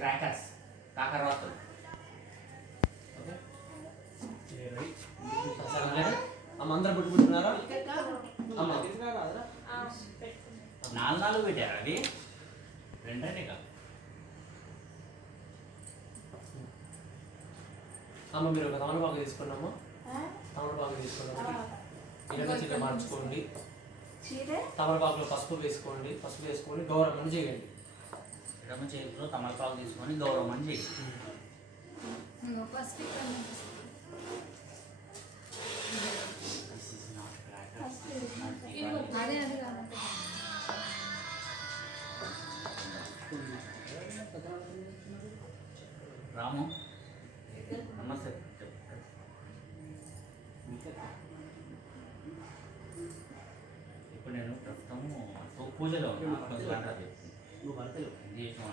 Crackers కాకరవాతలు. Okay అమ్మ అందరూ పుట్టుకుంటున్నారా? అమ్మ 4 పెట్టారు అది 2 కాదు. అమ్మ మీరు ఒక తమలపాకు తీసుకున్నామా? తమలపాకు తీసుకున్నాము. ఇరవై చీర మార్చుకోండి. తమలపాకులో పసుపు వేసుకోండి. పసుపు వేసుకొని గౌరవం చేయండి. ఎడమ చేతిలో తమలపాకు తీసుకొని గౌరవం చేయండి. రాము నమస్తే. ఇప్పుడు నేను ప్రస్తుతము పూజలో నువ్వు భర్తలు చేసిన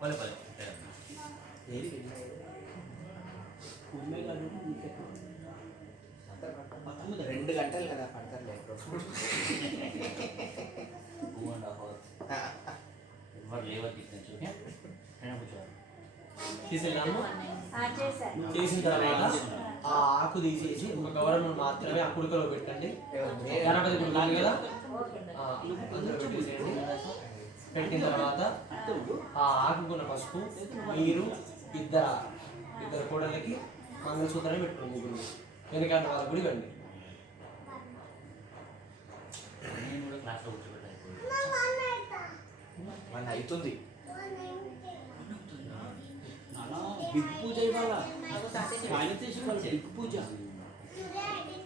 పలు పలు 2 గంటలు కదా పడతారులే. 2.5 hours ఎవరు లేవద్దు చూకే చేసిన తర్వాత ఆ ఆకు తీసేసి ఒక గౌరవం మాత్రమే ఆ కుడుకలో పెట్టండి. గణపతి కుడుకున్నాను కదా పెట్టిన తర్వాత ఆ ఆకుకున్న పసుపు మీరు ఇద్దరు కోడలకి మంగళసూత్రాన్ని పెట్టుకోండి. ముగ్గురు వెనకాల వాళ్ళ గుడి వండి. నేను కూడా క్లాస్లో కూర్చోబెట్టాను అవుతుంది. బిగ్ పూజ ఇవాళ ఆయన తీసుకోవాలి. బిగ్ పూజ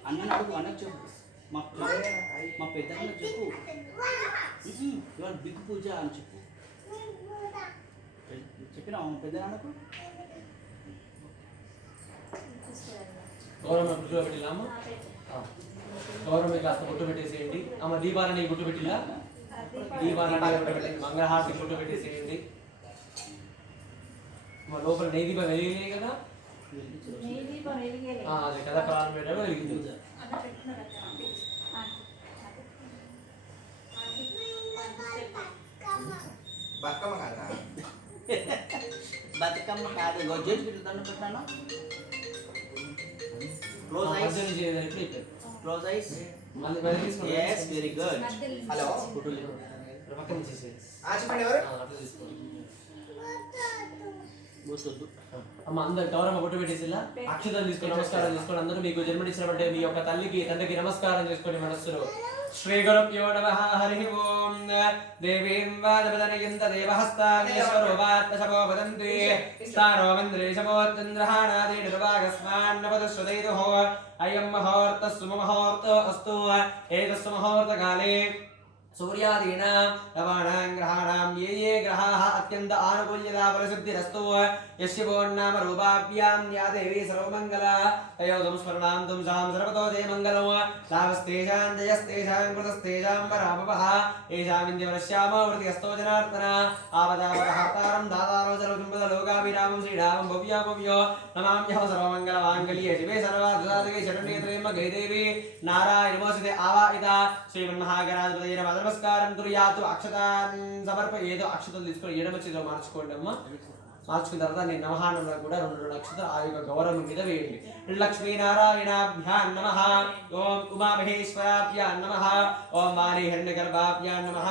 అన్న అడుగు అన్నకు చెప్పు. మా పెద్దన్న చెప్పు ఇవాళ బిగ్ పూజ అని చెప్పు. చెప్పినా పెద్ద నాన్నకు గౌరవం గుడ్లు పెట్టినాము. గౌరవం కాస్త గుట్టు పెట్టేసేయండి. అమ్మ దీపాలని గుట్టు పెట్టిలా. దీపాలని మంగళహారతి గుట్టు పెట్టేసేయండి. మా లోపల నెయ్యి దీపం వెలిగినాయి కదా అదే కదా ప్రాణం పెట్టాక వెలిగింది. బతుకమ్మ కాదా? బతుకమ్మ కాదు. గొజ్జేసి దండ పెట్టాను. Close eyes. Close eyes. yes very good. Hello పక్కన చేసేది ఎవరు? అమ్మ అందరు గౌరవ బొట్టు పెట్టేసిలా అక్షతలు తీసుకొని నమస్కారం చేసుకోండి. అందరూ మీకు జన్మనిచ్చినటువంటి మీ యొక్క తల్లికి తండ్రికి నమస్కారం చేసుకొని మనస్సులో శ్రీ గురుభ్యో నమః హరి ఓం. దేవీం వాదపదనయంత దేవహస్తానేశ్వరో వాత్తశపో వదంతి స్థానో మంద్రేశమోత్చంద్రహానాది నిర్వాగస్మాన్నపదశ్రుతైదుః అయం మహోర్తస్సు మహోర్తో అస్తు. ఏతస్సు ముహూర్తకాలే सूर्यादीनां लवाणां ग्रहाणां ये ग्रहाः अत्यन्त आनुकूल्यता फलसिद्धिरस्तु. यस्य पूर्णाम रूपाभ्यां या देवी सर्वमङ्गला तयो संस्मरणां तुमसां सर्वतो जयमङ्गलो. तावस्तेषां जयस्तेषां कृतस्तेषां पराभवः येषां विन्द्यवनश्यामावृति हस्तो जनार्दन आपदापहर्तारं दातारो सर्वसम्पदलोकाभिरामं श्रीरामं भव्यो नमाम्यहं सर्वमङ्गलमाङ्गल्ये शिवे सर्वार्थसाधके शरण्ये त्र्यम्बके देवी नारायणमोऽस्तुते आवाहिता. श्रीमन्महागणाधिपतये नमः. నమస్కారం తుర్యాతు అక్షతాన్ సమర్పయేదో. అక్షతలు తీసుకొని ఎడమ చేతిలో మార్చుకోండి అమ్మ. మార్చుకున్న తర్వాత నేను నమహానంలో కూడా 2 అక్షతలు ఆ యొక్క గౌరవం మీద వేయండి. లక్ష్మీనారాయణాభ్యాం నమః. ఓం ఉమామహేశ్వరాభ్యాం నమః. ఓం వాణి హిరణ్యగర్భాభ్యాం నమః.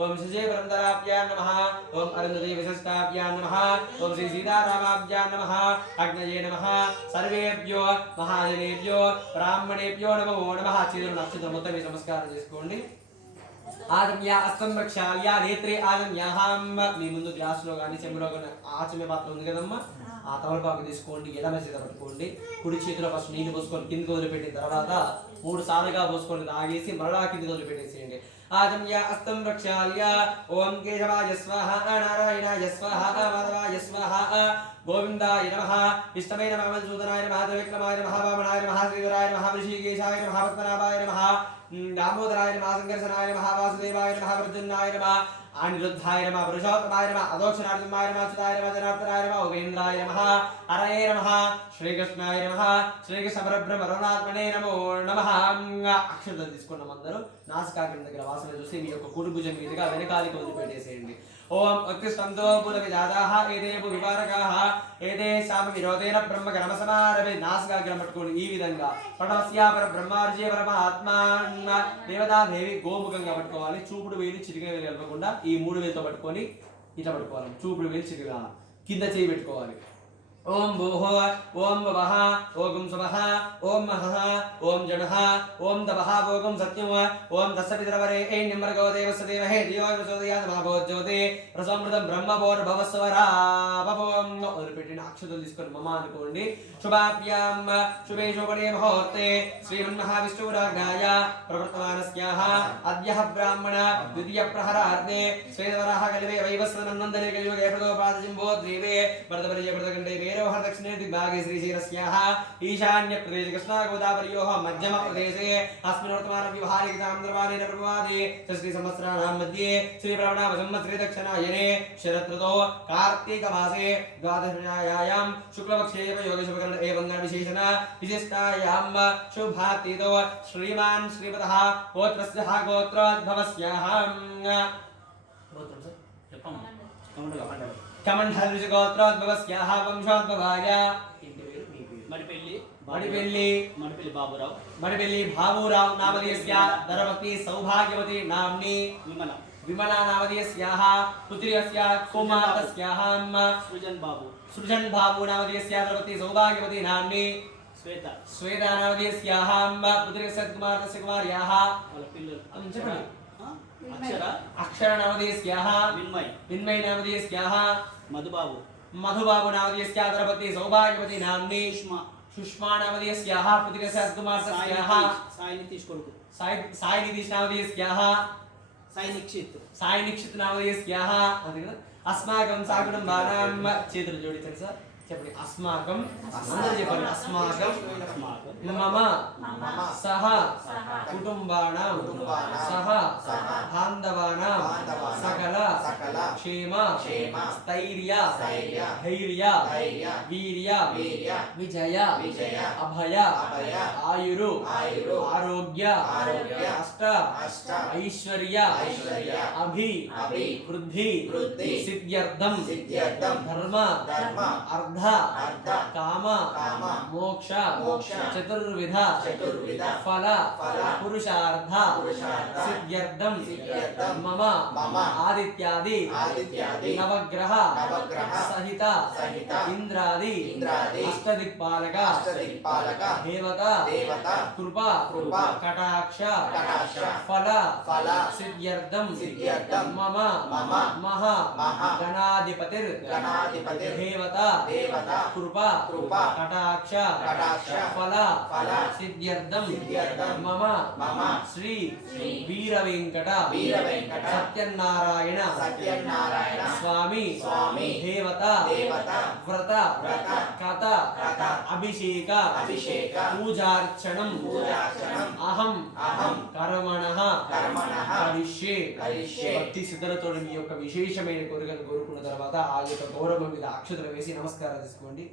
ఓం శశేపురంధరాభ్యాం నమః. ఓం అరుంధతి విశిష్టాభ్యాం నమః. ఓం శ్రీ సీతారామాభ్యాం నమః. అగ్నయే నమః. సర్వేభ్యో మహాజనేభ్యో బ్రాహ్మణేభ్యో నమో నమః. చేతులను అక్షతలు మొత్తం మీద నమస్కారం చేసుకోండి. ఆదమ్య అస్తం రక్షాల్య నేత్రే ఆదమ్యాహం. మీ ముందు గ్లాసులో కానీ చెంబులో కానీ ఆచమ్య పాత్ర ఉంది కదమ్మా, ఆ తమలపాకు తీసుకోండి. ఎడమ చేత పట్టుకోండి. కుడి చేతిలో ఫస్ట్ నీళ్ళు పోసుకొని కిందికి వదిలిపెట్టిన తర్వాత 3 సార్లుగా పోసుకొని తాగేసి మరలా కిందికి వదిలిపెట్టేసేయండి. ఆదమ్య అస్తం రక్షాల్య. ఓం కేశవాయ స్వాహ, నారాయణాయ స్వాహ, మాధవాయ స్వాహ, గోవిందాయ నమః. విష్ణవే నమః, మధుసూదనాయ నమః, త్రివిక్రమాయ నమః, వామనాయ నమః, శ్రీధరాయ నమః, ఋషికేశాయ నమః, పద్మనాభాయ నమః, దామోదరాయ నమః, సంకర్షణాయ నమః, వాసుదేవాయ నమః, ప్రద్యుమ్నాయ నమః, अनिरुद्धाय नमः पुरुषोत्तमाय नमः अधोक्षरार्जुमाय नमः अच्युताय नमः जनार्दनाय नमः उपेन्द्राय नमः हरये नमः श्रीकृष्णाय नमः శ్రీకృష్ణ పరబ్రహ్మ పరమాత్మనే నమో నమః. అక్షతలు తీసుకున్నాం అందరూ. నాసికాగ్రం దగ్గర వాసన చూసి మీ యొక్క కుడి భుజం మీదుగా వెనకాలికి వదిలిపెట్టేసేయండి. ఓం ఉత్తిష్టంతో పురవిజాతాః ఏదే వివారకాః ఏదే శామ విరోధేన బ్రహ్మ గణమ సమారభే. నాసికాగ్రం పట్టుకోండి ఈ విధంగా. పరమస్యా పరబ్రహ్మార్జే పరమాత్మా దేవతాదేవి గోముఖంగా పట్టుకోవాలి. చూపుడు వేలు చిటికెన వేలు కలపకుండా ఈ మూడు వేలతో పట్టుకొని ఇట్లా పట్టుకోవాలి. చూపుడు వేలు చిటికెన కింద చేయి పెట్టుకోవాలి. ఓం భూః ఓం భవః ఓం స్వః ఓం మహః ఓం జనః ఓం తపః ఓం సత్యం ఓం తస్సవితరవరేణ్యం భర్గో దేవస్య ధీమహి ధియో యో ప్రచోదయాత్ మా భోజ్యోతి రసమృతం బ్రహ్మభోర్భవస్వరాభవం. వదిలిపెట్టిన అక్షతలు తీసుకొని మమ అనుకోండి. శుభాభ్యాం శుభే శోభనే ముహూర్తే శ్రీమన్మహావిష్ణురాజ్ఞాయ ప్రవర్తమానస్యాః అద్యః బ్రాహ్మణ ద్వితీయ ప్రహరార్ధే శ్వేతవరాహ కలివే వైవస్వతనందనే కలియుగే ప్రదోపాదజింబో ద్వీపే భరతపరిజయ ప్రదకండే दक्षिणे दिग्भागे श्रीशीरस्याः ईशान्य प्रदेशे कृष्णा गोदावर्योः मध्यम प्रदेशे अस्मिन् वर्तमान व्यवहारिकताम्रवाणेन प्रभवादि श्री संवत्सराणां मध्ये श्री प्लवनाम संवत्सरे दक्षिणायने शरदृतौ कार्तिक मासे द्वादशयायां शुक्लपक्षे योगशुभकरण एवं विशेषण विशिष्टायां शुभातीतो श्रीमान् श्रीपतः गोत्रस्य गोत्रोद्भवस्याः कमंडल गोत्रोद्भवस्याः वंशोद्भवाय मणिपेल्ली बाबूराव नामधेयस्य धर्मपत्नी सौभाग्यवती नाम्नी विमला नामधेयस्याः पुत्र्यस्य कुमारस्याः सृजन बाबू नामधेयस्य धर्मपत्नी सौभाग्यवती नाम्नी श्वेता नामधेयस्याः पुत्र्यस्य कुमारस्य कुमार्याः अक्षर नामधेयस्याः विन्मय नामधेयस्याः मधुबाबू नामधेयस्य धर्मपत्नी सौभाग्यवती नाम्नी सुष्मा नामधेयस्याः पुत्र्यस्य कुमारस्याः साई नितीश नामधेयस्याः साई निक्षित नामधेयस्याः अस्माकं साकुटुम्बानां చేతులు జోడించండి సార్. చెప్పండి अस्माकं అందరూ చెప్పండి. अस्माकं मम सह कुटुम्बानां सह बान्धवानां सकल क्षेम स्थैर्य धैर्य वीर्य विजय अभय आयुरु आरोग्य अष्ट ऐश्वर्य अभि वृद्धि सिद्ध्यर्थं धर्म अर्ध काम मोक्ष चतुर्विध फल पुरुषार्थ सिद्ध्यर्थं मम आदित्यादि नवग्रह सहित इंद्रादि अष्टदिक्पालक देवता कृपा कटाक्ष फल सिद्ध्यर्थं मम महा गणाधिपतिर् देवता कृपा कटाक्ष फल सिद्ध्यर्थं मम श्री वीरवेंकट सत्यनारायण स्वामी देवता व्रत कथा अभिषेक पूजार्चनम् अहं कर्मणः करिष्ये. భక్తి సిద్ధలతో మీ యొక్క విశేషమైన కోరికను కోరుకున్న తర్వాత ఆ యొక్క గౌరవం మీద అక్షతలు వేసి నమస్కారం తీసుకోండి.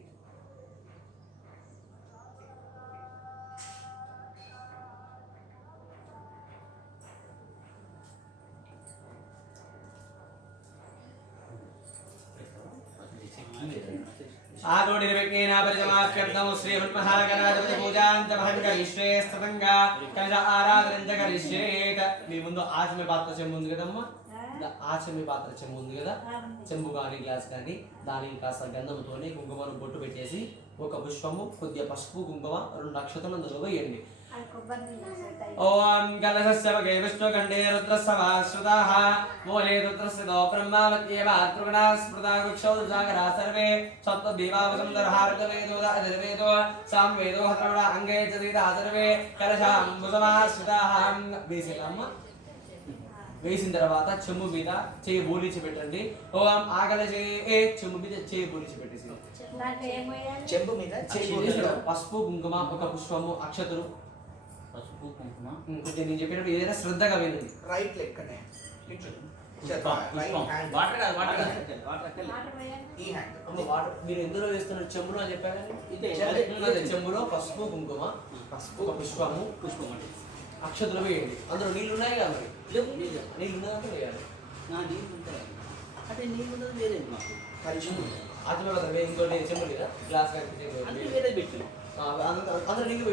आदोडि निर्विघ्नेन परिसमाप्त्यर्थं श्री हनुमहागणाधिपति पूजां च महङ्करिष्ये स्तुतंगा कलश आराधनं च करिष्येत. మీ ముందు ఆచమే పాత్ర చెంబు ఉంది కదమ్మా, ఆచమే పాత్ర చెంబు ఉంది కదా, చెంబు కానీ గ్లాస్ కానీ దానికి కాస్త గంధంతోనే కుంకుమను బొట్టు పెట్టేసి ఒక పుష్పము కొద్దిగా పసుపు కుంకుమ 2 అక్షతలు అందులో వేయండి. ओम कलशस्य वगे विष्णुकण्ठे रुद्रस्य वाश्रुताः मूले रुद्रस्य ब्रह्मा मध्ये वातृगणा स्मृता वृक्षौ जागरा सर्वे सप्तदेवावसुन्दरहार्गवेदो अधर्वेदो सामवेदो हतरवणा अंगे चरिता सर्वे कलशाम्बुसमाश्रिताः వేసినమ్మ. వేసిన తర్వాత చెంబు మీద చేయి బోలిచి పెట్టండి. ఓం ఆకలశే చెంబు మీద చేయి బోలిచి పెట్టేసి చెంబు మీద పసుపు కుంకుమ ఒక పుష్పము అక్షతలు పసుపు కుంకుమ కొంచెం నేను చెప్పినప్పుడు ఏదైనా శ్రద్ధగా వినండి. రైట్ లెక్కనే వాటర్ కాదు వాటర్ కాదు వాటర్ అక్కర్లేదు. వాటర్ పోయాలి. ఈ హ్యాండ్ అమ్మ వాటర్ మీరు ఎందులో వేస్తున్నారు? చెంబులో అని చెప్పాను ఇదే అదే చెంబులో పసుపు కుంకుమ పసుపు ఒక పుష్పము పుష్పం అంటే అక్షతలు వేయండి. అందులో నీళ్ళు ఉన్నాయి కదా మరి లేవు నీళ్ళు నీళ్ళు ఉన్నాయంటే వేయాలి. నా నీళ్ళు ఉంటాయి అంటే నీళ్ళు ఉండదు లేదండి మాకు కలిసి అది తర్వాత ఇంకోటి చెంబు లేదా గ్లాస్ అంటే వేరే పెట్టాను అందులో నీళ్ళు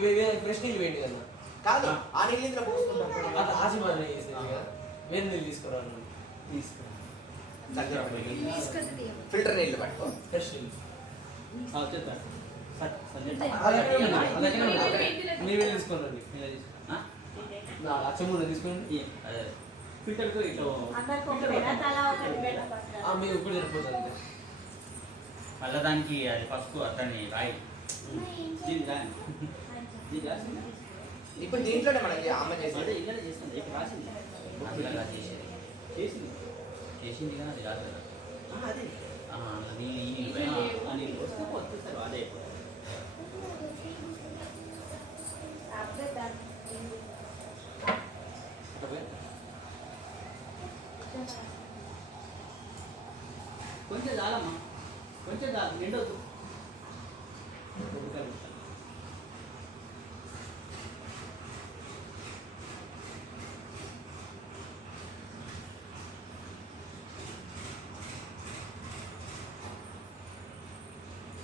ఫ్రెష్ నీళ్ళు వేయండి కదా. కాదు ఆ నీళ్ళు ఇందులో పోసుకుంటాం అట్లా ఆచి మాదిరి చేసేది కదా. వేరే నీళ్ళు తీసుకురావాలి. తీసుకురా ఫిల్టర్ నీళ్ళు పట్టుకో ఫ్రెష్ నీళ్ళు చెప్తాను మీరు వెళ్ళి తీసుకోండి. ఆ చెంబులో తీసుకోండి. ఫిల్టర్తో ఇట్లా అందరికి ఒకటేనా? తలా ఒకటి పెట్టకపోతే. మీరు ఇప్పుడు సరిపోతుంది. మళ్ళా దానికి అది పసుపు అతన్ని రాయి దీన్ని రాయండి దీన్ని రాసింది ఇప్పుడు దీంట్లోనే మనకి అమ్మ అదే చేసేది ఇక్కడ చేస్తుంది ఇక్కడ రాసింది అట్లా చేసేది చేసింది చేసింది కానీ అది రాదు కదా అదే అందులో నీళ్ళు ఈ నీళ్ళు పైన అని వస్తే వస్తారు అదే అప్పుడే దాన్ని కొంచెం చాలమ్మా కొంచెం చాలు నిండొద్దు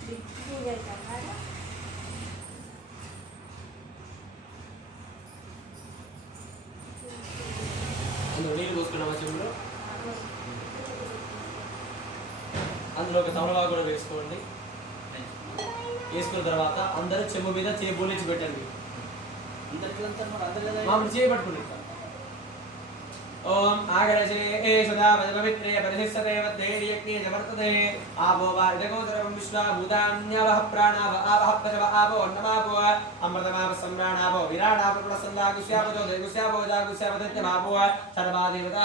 బిగ్గు చేద్దాం. అందులో నీళ్ళు పోసుకున్నామా చెంబులో. అందులో ఒక తమలపాకు కూడా వేసుకోండి. వేసుకున్న తర్వాత అందరూ చెంబు మీద బోలించి పెట్టండి. అందరికీ అందరు మామూలు చేయబట్టుకుని ఓం ఆగరజే ఏ సదా పవిత్రే పరిశిష్టతే వద్దేర్యజ్ఞే జవర్తతే ఆపో వార్ధకో సర్వం విశ్వా భూతాన్యవః ప్రాణావ ఆవః పశవ ఆపో అన్నమాపో అమృతమాప సంప్రాణాపో విరాడాపో పునఃసందాగుస్యాపో దేగుస్యాపో జాగుస్యాపత్యమాపో సర్వాదేవత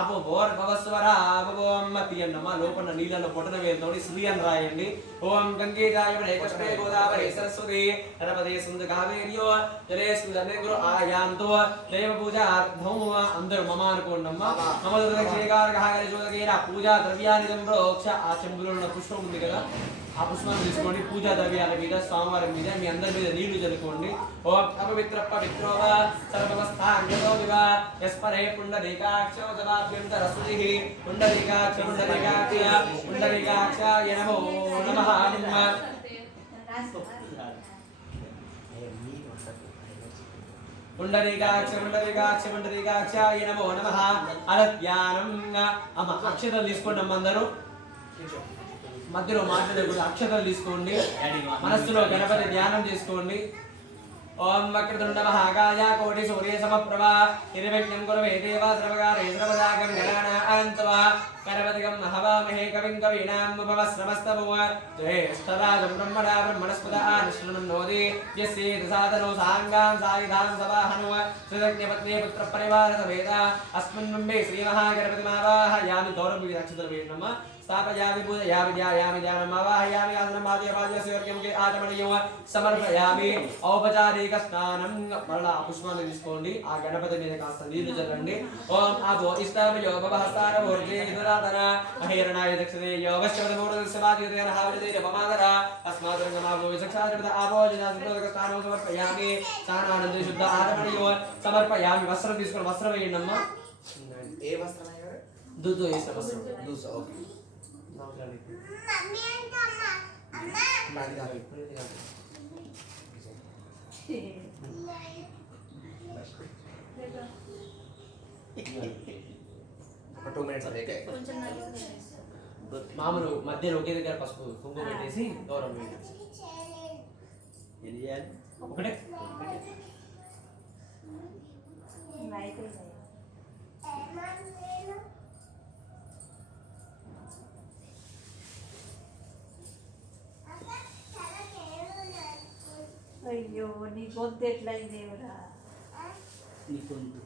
ఆపో భోర్భవస్వర ఆపోం తీయన్నమా లోపల నీళ్ళలో పొట్టన వేలుతోని శ్రీ అని రాయండి. ఓం గంగే జాయమనే కృష్ణే గోదావరి సరస్వతి నర్మదే సింధు కావేర్యో జలేస్మిన్ ధనేంద్రో ఆయాంతో దేవ పూజ అర్థం అందరూ మమ అనుకోండమ్మా. మమ దుర్గక్షేకారకహాగరిచోదకేన పూజా ద్రవ్యాన్ని సంప్రోక్ష. ఆ చెంబులో ఉన్న పుష్పం ఉంది కదా, ఆ పుష్పాన్ని తీసుకోండి. పూజా ద్రవ్యాల మీద స్వామివారి మీద మీ అందరి మీద నీళ్లు చల్లుకోండి. ఓం అపవిత్ర పవిత్రోవ సర్వస్థాంగతో వివ యస్పరే పుండరీకాక్షో జవాభ్యంతర సుధిః పుండరీకాక్ష పుండరీకాక్ష పుండరీకాక్షాయ నమో నమః. పుండరీకాక్ష పుండరీకాక్ష పుండరీకాక్షాయ నమో నమః. అరధ్యానం. అమ్మ అక్షతలు తీసుకోండి అమ్మ అందరూ. మధ్యలో మాట్లాడకూడదు. అక్షతలు తీసుకోండి. మనస్సులో గణపతి ధ్యానం చేసుకోండి. ఓం వక్రతుండ మహాకాయ కోటి సూర్య సమప్రభ నిర్విఘ్నం కురు మే దేవ సర్వకార్య సర్వదాగం గణానాన్తవ గణపతిగం మహవామహే కవిం కవీనాముపమస్రవస్తమో జ్యేష్ఠరాజం బ్రహ్మణా బ్రహ్మణస్పద ఆనుష్ఠానం నోది యస్యేత సాధనో సాంగాం సాయుధాం సవాహనో శ్రీదజ్ఞపత్ని పుత్ర పరివార సమేత అస్మిన్ బింబే శ్రీ మహాగణపతిమావాహయామి. గౌరవ అక్షతలు వేయండమ్మ. स्थापयामि पूजयामि ध्यायामि ध्यानम् आवाहयामि आसनमाद्यपाद्यस्योर्गं आचमनीయం సమర్పయామి. ఔపచారిక స్నానం. మరలా పుష్పాన్ని తీసుకోండి. ఆ గణపతి మీద కాస్త నీళ్లు చల్లండి. ఓం ఆపో ఇష్టామయో భవహస్తార భోర్జే దురాతన అహేరణాయ దక్షిణే యోగశ్చవదమూర్ధస్యవాదిదేన హావిదేన పమాదర అస్మాద్రంగమాభో విచక్షాద్రత ఆపో జనాసుప్రోదక స్నానం సమర్పయామి. స్నానానందే శుద్ధ ఆచమనీయం సమర్పయామి. వస్త్రం తీసుకొని వస్త్రం వేయండమ్మా. ఏ వస్త్రం అయ్యారు దుద్దు వేసిన వస్త్రం. దూస ఓకే ఒక 2 minutes బ్రేక్. కొంచెం నలుగురు మామూలు మధ్యలో ఒకే దగ్గర పసుపు కుంకుమ పెట్టేసి గౌరవం వేయండి. ఏం చేయాలి ఒకటే అయిపోయింది. అయ్యో నీ గొంతు ఎట్లయిందేవురా? నీ గొంతు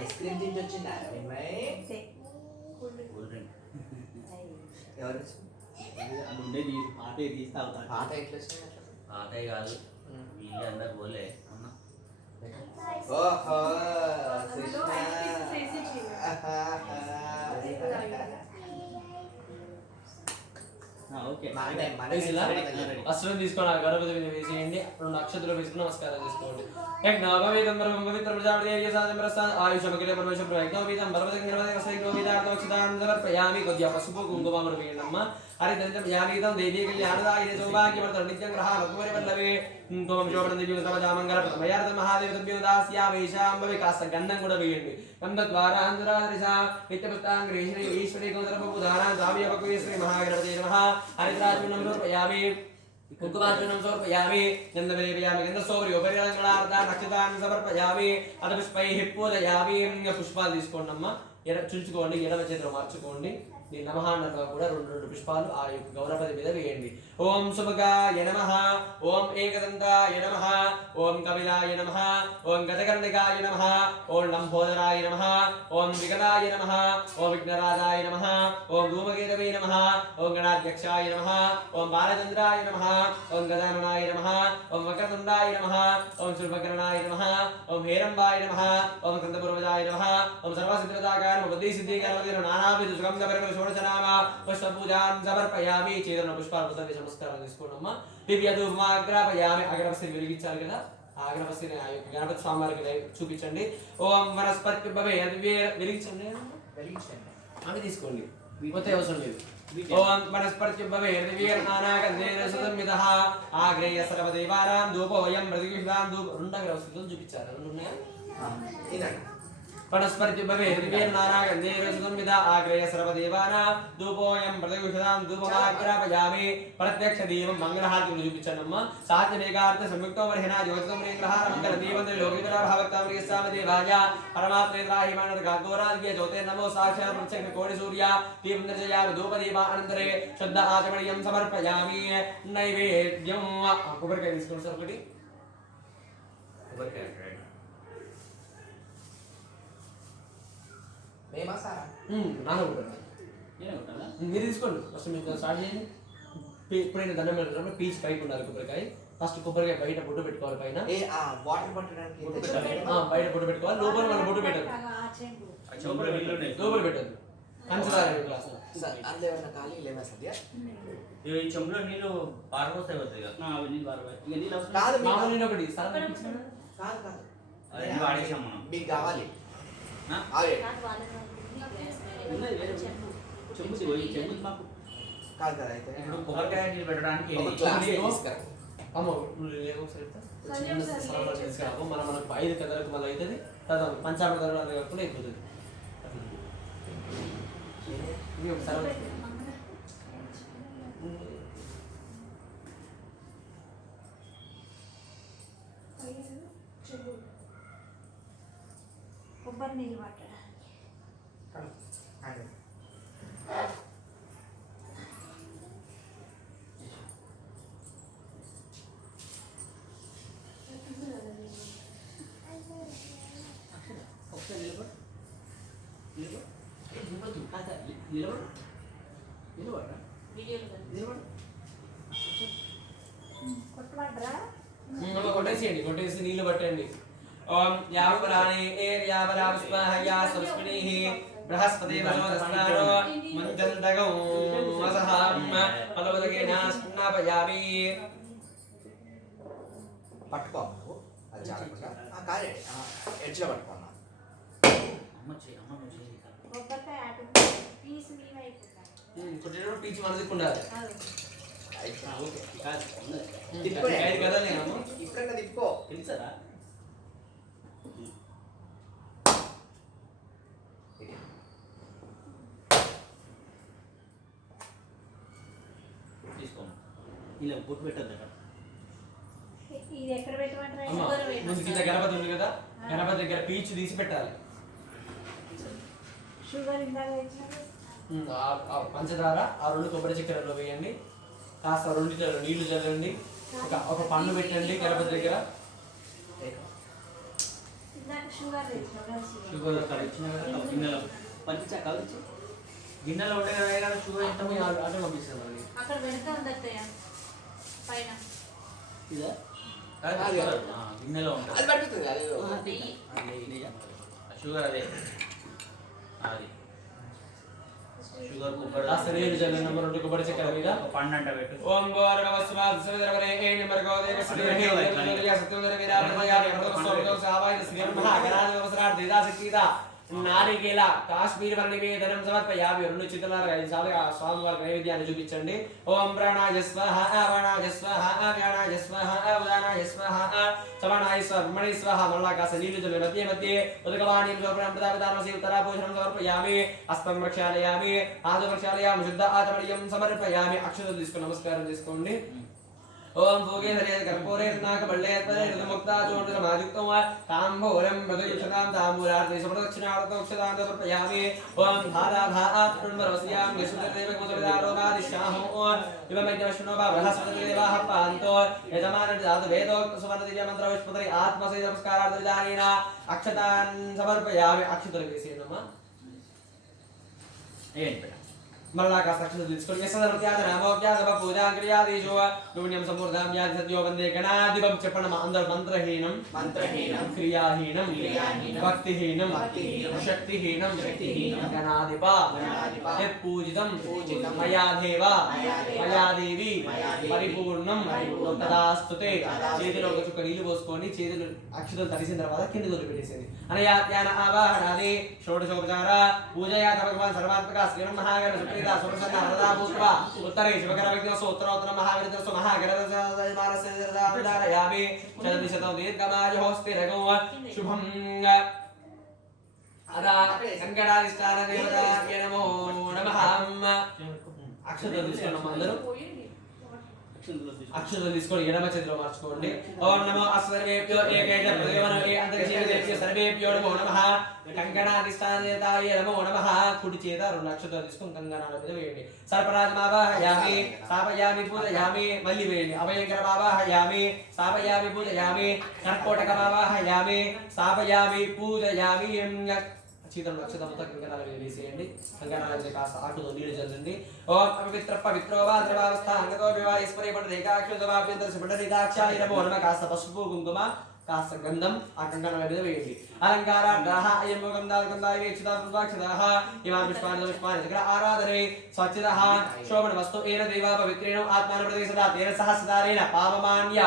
ఐస్ క్రీమ్ తిండి వచ్చిందా అమ్మాయి? కూల్ డ్రింక్ ఎవరు అది ఉండే పాటే తీసి తాగుతాను పాట ఎట్లా వచ్చింది అట్లా? పాతయ్య కాదు వీళ్ళు అందరు పోలే అన్న ఓహో అందులో ఐస్ పీసెస్ వేసేసి ఓకే వేసిలా? వస్త్రం తీసుకొని ఆ గణపతి మీద వేసేయండి. 2 అక్షతలు వేసుకుని నమస్కారం చేసుకోండి. కొద్దిగా పసుపు కుంకుమలు వేయండమ్మా. హరిదంతం యానీతం దేవీ కళ్యాణదాయిని సౌభాగ్యవర్ధన నిత్యం గ్రహ రఘువరి వల్లవే కుంకుమం శోభనం దివ్య సమాజామంగళ ప్రథమయార్థ మహాదేవ దాస్యావేశాంబవి కాస్త గంధం కూడా వేయండి. గంధ ద్వారా అంధరాదృశ నిత్యపుష్టాంగ్రేశ్వరి ఈశ్వరి గౌరవపుదానా దావ్యపకు శ్రీ మహాగణపతి నమః. హరిద్రాజనం సమర్పయామి కుంకుమార్జనం సమర్పయామి. గంధవేపయామి గంధసోపరి ఉపరిలంకణార్థ నక్షతాన్ని సమర్పయామి. అత పుష్పైః పూజయామి. పుష్పాలు తీసుకోండి అమ్మా. చుంచుకోండి, ఎడమ చేతిలో మార్చుకోండి. ఈ నమహాన్నగా కూడా 2 పుష్పాలు ఆ యొక్క గౌరపతి మీద వేయండి. ఓం శుభగాయ నమః, ఓం ఏకదంతాయ నమః, ఓం కపిలాయ నమః, ఓం గజకర్ణికాయ నమః, ఓం లంబోదరాయ నమః, ఓం వికటాయ నమః, ఓం విఘ్నరాజాయ నమః, ఓం ధూమకేతవే నమః, ఓం గణాధ్యక్షాయ నమః, ఓం బాలచంద్రాయ నమః, ఓం గజాననాయ నమః, ఓం వక్రతుండాయ నమః, ఓం శుభకరణాయ నమః, ఓం హేరంబాయ నమః, ఓం కందపూర్వజాయ నమః, ఓం సర్వసిద్ధిదాకాయ నమః. బుద్ధి సిద్ధి గణపతి నానావిధ సుగంధ పరిమళ షోడశనామ పుష్పపూజాన్ సమర్పయామి. చేతులను పుష్పాలు సర్వే నమస్కారం తీసుకోండమ్మా. దివ్య ధూమాగ్రాపయామి. అగరబస్తిని వెలిగించాలి కదా, ఆ అగరబస్తిని ఆ యొక్క గణపతి స్వామివారికి చూపించండి. ఓం వనస్పతి వెలిగించండి, అవి తీసుకోండి, పోతే అవసరం లేదు. ఓం వనస్పతి ఆగ్రేయ సర్వదేవానాం ధూపోయం ప్రతిగృహ్యాం ధూప. 2 అగరబస్తితో చూపించారు. 2 ఉన్నాయా? వనస్పతి ఆగ్రేయ సర్వదేవానాం ధూపోయం ప్రతిగృహ్యాం ధూపమాగ్రాపయామి. ప్రత్యక్ష దీపం మంగళహారతిని చూపించండమ్మా. సాధ్యమేకార్థ సంయుక్తో వర్హిణ జ్యోతితం గ్రహార మంగళ దీపంతో యోగితర భావక్తాం దేవాయ పరమాత్మేత్రాహిమానద గాగోరాద్య జ్యోతే నమో సాక్షాత్ ప్రత్యక్ష కోటి సూర్య దీపం దర్శయామి. ధూపదీప అనంతరే శుద్ధ ఆచమనీయం సమర్పయామి. నైవేద్యం కొబ్బరికాయ తీసుకోండి సార్ ఒకటి. మేమా సారా? మీరు తీసుకోండి. ఫస్ట్ మీకు స్టార్ట్ చేయండి. ఎప్పుడైనా దండం పెట్టినప్పుడు పీచ్ పైకి ఉండాలి. కొబ్బరికాయ ఫస్ట్ కొబ్బరికాయ బయట బొట్టు పెట్టుకోవాలి. పైన వాటర్ పట్టడానికి బయట బొట్టు పెట్టుకోవాలి. లోపల మనం బొట్టు పెట్టదు, లోపల పెట్టదు. పంచదార గ్లాస్ అందులో ఏమన్నా ఖాళీ లేవా సద్య? ఈ చెంబులో నీళ్ళు పారపోస్తాయి వస్తాయి కదా. కాదు మామూలు నేను ఒకటి సార్ కాదు కాదు అది వాడేసాం మనం. మీకు కావాలి నా? కాదు కదా అయితే ఇప్పుడు కొబ్బరికాయ నీళ్ళు పెట్టడానికి ఒక గ్లాస్ తీసుకురా. అమ్మ తీసుకురాము. మనకు 5 కథలకు మళ్ళీ అవుతుంది. తర్వాత పంచామృతాలు కాకుండా అయిపోతుంది. ఇది ఒకసారి కొబ్బరి నీళ్ళు పట్టడానికి కొట్టమంటారా? కొట్టేసేయండి. కొట్టేసి నీళ్లు పట్టండి. ఓం యావరాణి ఏర్యావరావస్మహయా సంస్మినిః బృహస్పతి వసోదస్నానో మంజంతగం వసహాం ఫలవదకేన స్నాపయామి. పట్టుకో అది చాలకుండా కాదే ఎడ్జ్లో పట్టుకోన్నా. కొబ్బరికాయ అటు పీస్ మీద అయిపోతాయి. కొట్టేటప్పుడు పీచు మనదికి ఉండాలి. తిప్పుకో కదా నేను ఇప్పుడన్నా తిప్పుకో. తెలుసారా? తీసుకోండి. ఇలా బొట్టు పెట్టద్దు అక్కడ. ఇది ఎక్కడ పెట్టమంటారా? అమ్మ, ముందు కింద గణపతి ఉంది కదా, గణపతి దగ్గర పీచు తీసి పెట్టాలి. షుగర్ ఇందాక తెచ్చినప్పుడు ఆ పంచదార ఆ 2 కొబ్బరి చక్కెరలో వేయండి. కాస్త 2 లీటర్లు నీళ్లు చల్లండి. ఒక పండు పెట్టండి గణపతి దగ్గర. ఇందాక షుగర్ తెచ్చినాం. షుగర్ గిన్నెలో పంచా కలిసి గిన్నెలో ఉండే కదా షుగర్ ఎంత అంటే పంపిస్తాను. అక్కడ పెడతా ఉంది అత్తయ్య పైన. ఇదా గిన్నెలో ఉంటుంది అది పడుతుంది అది షుగర్ అదే అది షుగర్ కుక్కర్ కాస్త నీళ్ళు చల్లండి అమ్మ 2 కొబ్బరి చెక్కల మీద. పండు అంట పెట్టు ఓం భోర్గవస్మాత్ సవితరవరే ఏణి మర్గోదేవ శ్రీహి దేవదయ సత్యవదర వీరాభయారి భగవస్వరదో సావాయ శ్రీం మహాగణాధి వసరార్ దేదా శక్తిదా నారికేల కాశ్మీర్ నివేదనం సమర్పయామి. 2 చిత్తనాలు 5 సార్లుగా స్వామివారికి నైవేద్యాన్ని చూపించండి. ఓం ప్రాణాయ స్వాహ ప్రాణాయ స్వాహ వ్యానాయ స్వాహ ఉదానాయ స్వాహ సమానాయ స్వాహ బ్రహ్మణి స్వాహ. మళ్ళా కాస్త నీళ్లు చల్లి మధ్య మధ్య ఉదకవాణి ప్రదానమసి ఉత్తరాభూషణం సమర్పయామి. హస్తం ప్రక్షాళయామి ఆదు ప్రక్షాళయామి శుద్ధ ఆచమనీయం సమర్పయామి. అక్షతలు తీసుకుని నమస్కారం చేసుకోండి. ఓం భోగే హరే కర్పూరే నాకబళ్ళే ముక్తా చోండమాయుక్తం తాంబూలం మృదుయుషతాం తాంబూలార్తే సమదక్షిణార్థోక్షతాం సమర్పయామి. ఓం ధారాభావస్యాం యశుదేవకుసవిదారోమాదిశ్యాహో ఇవమజ్ఞవశ్నో బృహస్పతిదేవాః పాంతో యజమానః దాతు వేదోక్త సువర్ణదివ్యమంత్ర విష్పతరి ఆత్మసై నమస్కారార్థ విధానేన అక్షతాన్ సమర్పయామి. అక్షతలు వేసేయమ్మా. ఏంటి పెట్ట మళ్ళా కాస్త అక్షతలు తీసుకొని యశదర్త్యాద నామోక్యాదవ పూజాంక్రియాదీషు దుణ్యం సమూర్ధాం యాది సత్యో వందే గణాధిపం చెప్పండి. అందరూ మంత్రహీనం క్రియాహీనం భక్తిహీనం శక్తిహీనం గణాధిప యత్పూజితం మయాదేవ మయాదేవి పరిపూర్ణం తదాస్తుతే. చేతిలో ఒక చుక్క నీళ్లు పోసుకొని చేతులు అక్షతలు తడిసిన తర్వాత కింద వదిలిపెట్టేసేది. అనయాత్యాన ఆవాహనాది షోడశోపచార పూజయా భగవాన్ సర్వాత్మక శ్రీరం మహాగణ సుప్రీత సురసన్న వరదా భూత్వా ఉత్తరే శివకర విఘ్నస్సు ఉత్తరోత్తర మహావిరదస్సు మహాగణారయామి. చదతి శతం దీర్ఘమాయుఃస్థిరగో శుభం. అదా సంకటాధిష్టాన దేవతాభ్య నమో నమః. అక్షతలు తీసుకున్నాం అందరూ. అక్షతలు తీసుకొని ఎడమ చేతిలో మార్చుకోండి. ఓం నమో అస్సర్వేభ్యో ఏకైక ప్రదేవనమే అంతర్జీవదేభ్యో సర్వేభ్యో నమో నమః. కంకణాధిష్టానదేవతాయ నమో నమః. కుడి చేత 2 అక్షతలు తీసుకొని కంకణాల మీద వేయండి. సర్పరాజమావాహయామి స్థాపయామి పూజయామి. మళ్ళీ వేయండి. అభయంకరమావాహయామి స్థాపయామి పూజయామి. కర్కోటకమావాహయామి స్థాపయామి పూజయామి. చీతంలో అక్షతముతో కంకణాల మీద వేసేయండి. కంకణాల మీద కాస్త ఆకుతో నీళ్లు చల్లండి. ఓం అపవిత్ర పవిత్రో వా ద్రవావస్థ అంగతో వివాహేశ్వరే పండరేకాక్షుతమాభ్యంతర పండరేకాక్షాయ నమో నమః. కాస్త పసుపు కుంకుమ కాస్త గంధం ఆ కంకణాల మీద వేయండి. అలంకారార్థాః అయం గంధాయ వేక్షితాక్షదాః ఇమాం పుష్పాని పుష్పాని చక్ర ఆరాధనే స్వచ్ఛదః శోభనమస్తు. ఏన దేవా పవిత్రేణ ఆత్మాన ప్రదేశదా తేన సహస్రారేణ పాపమాన్య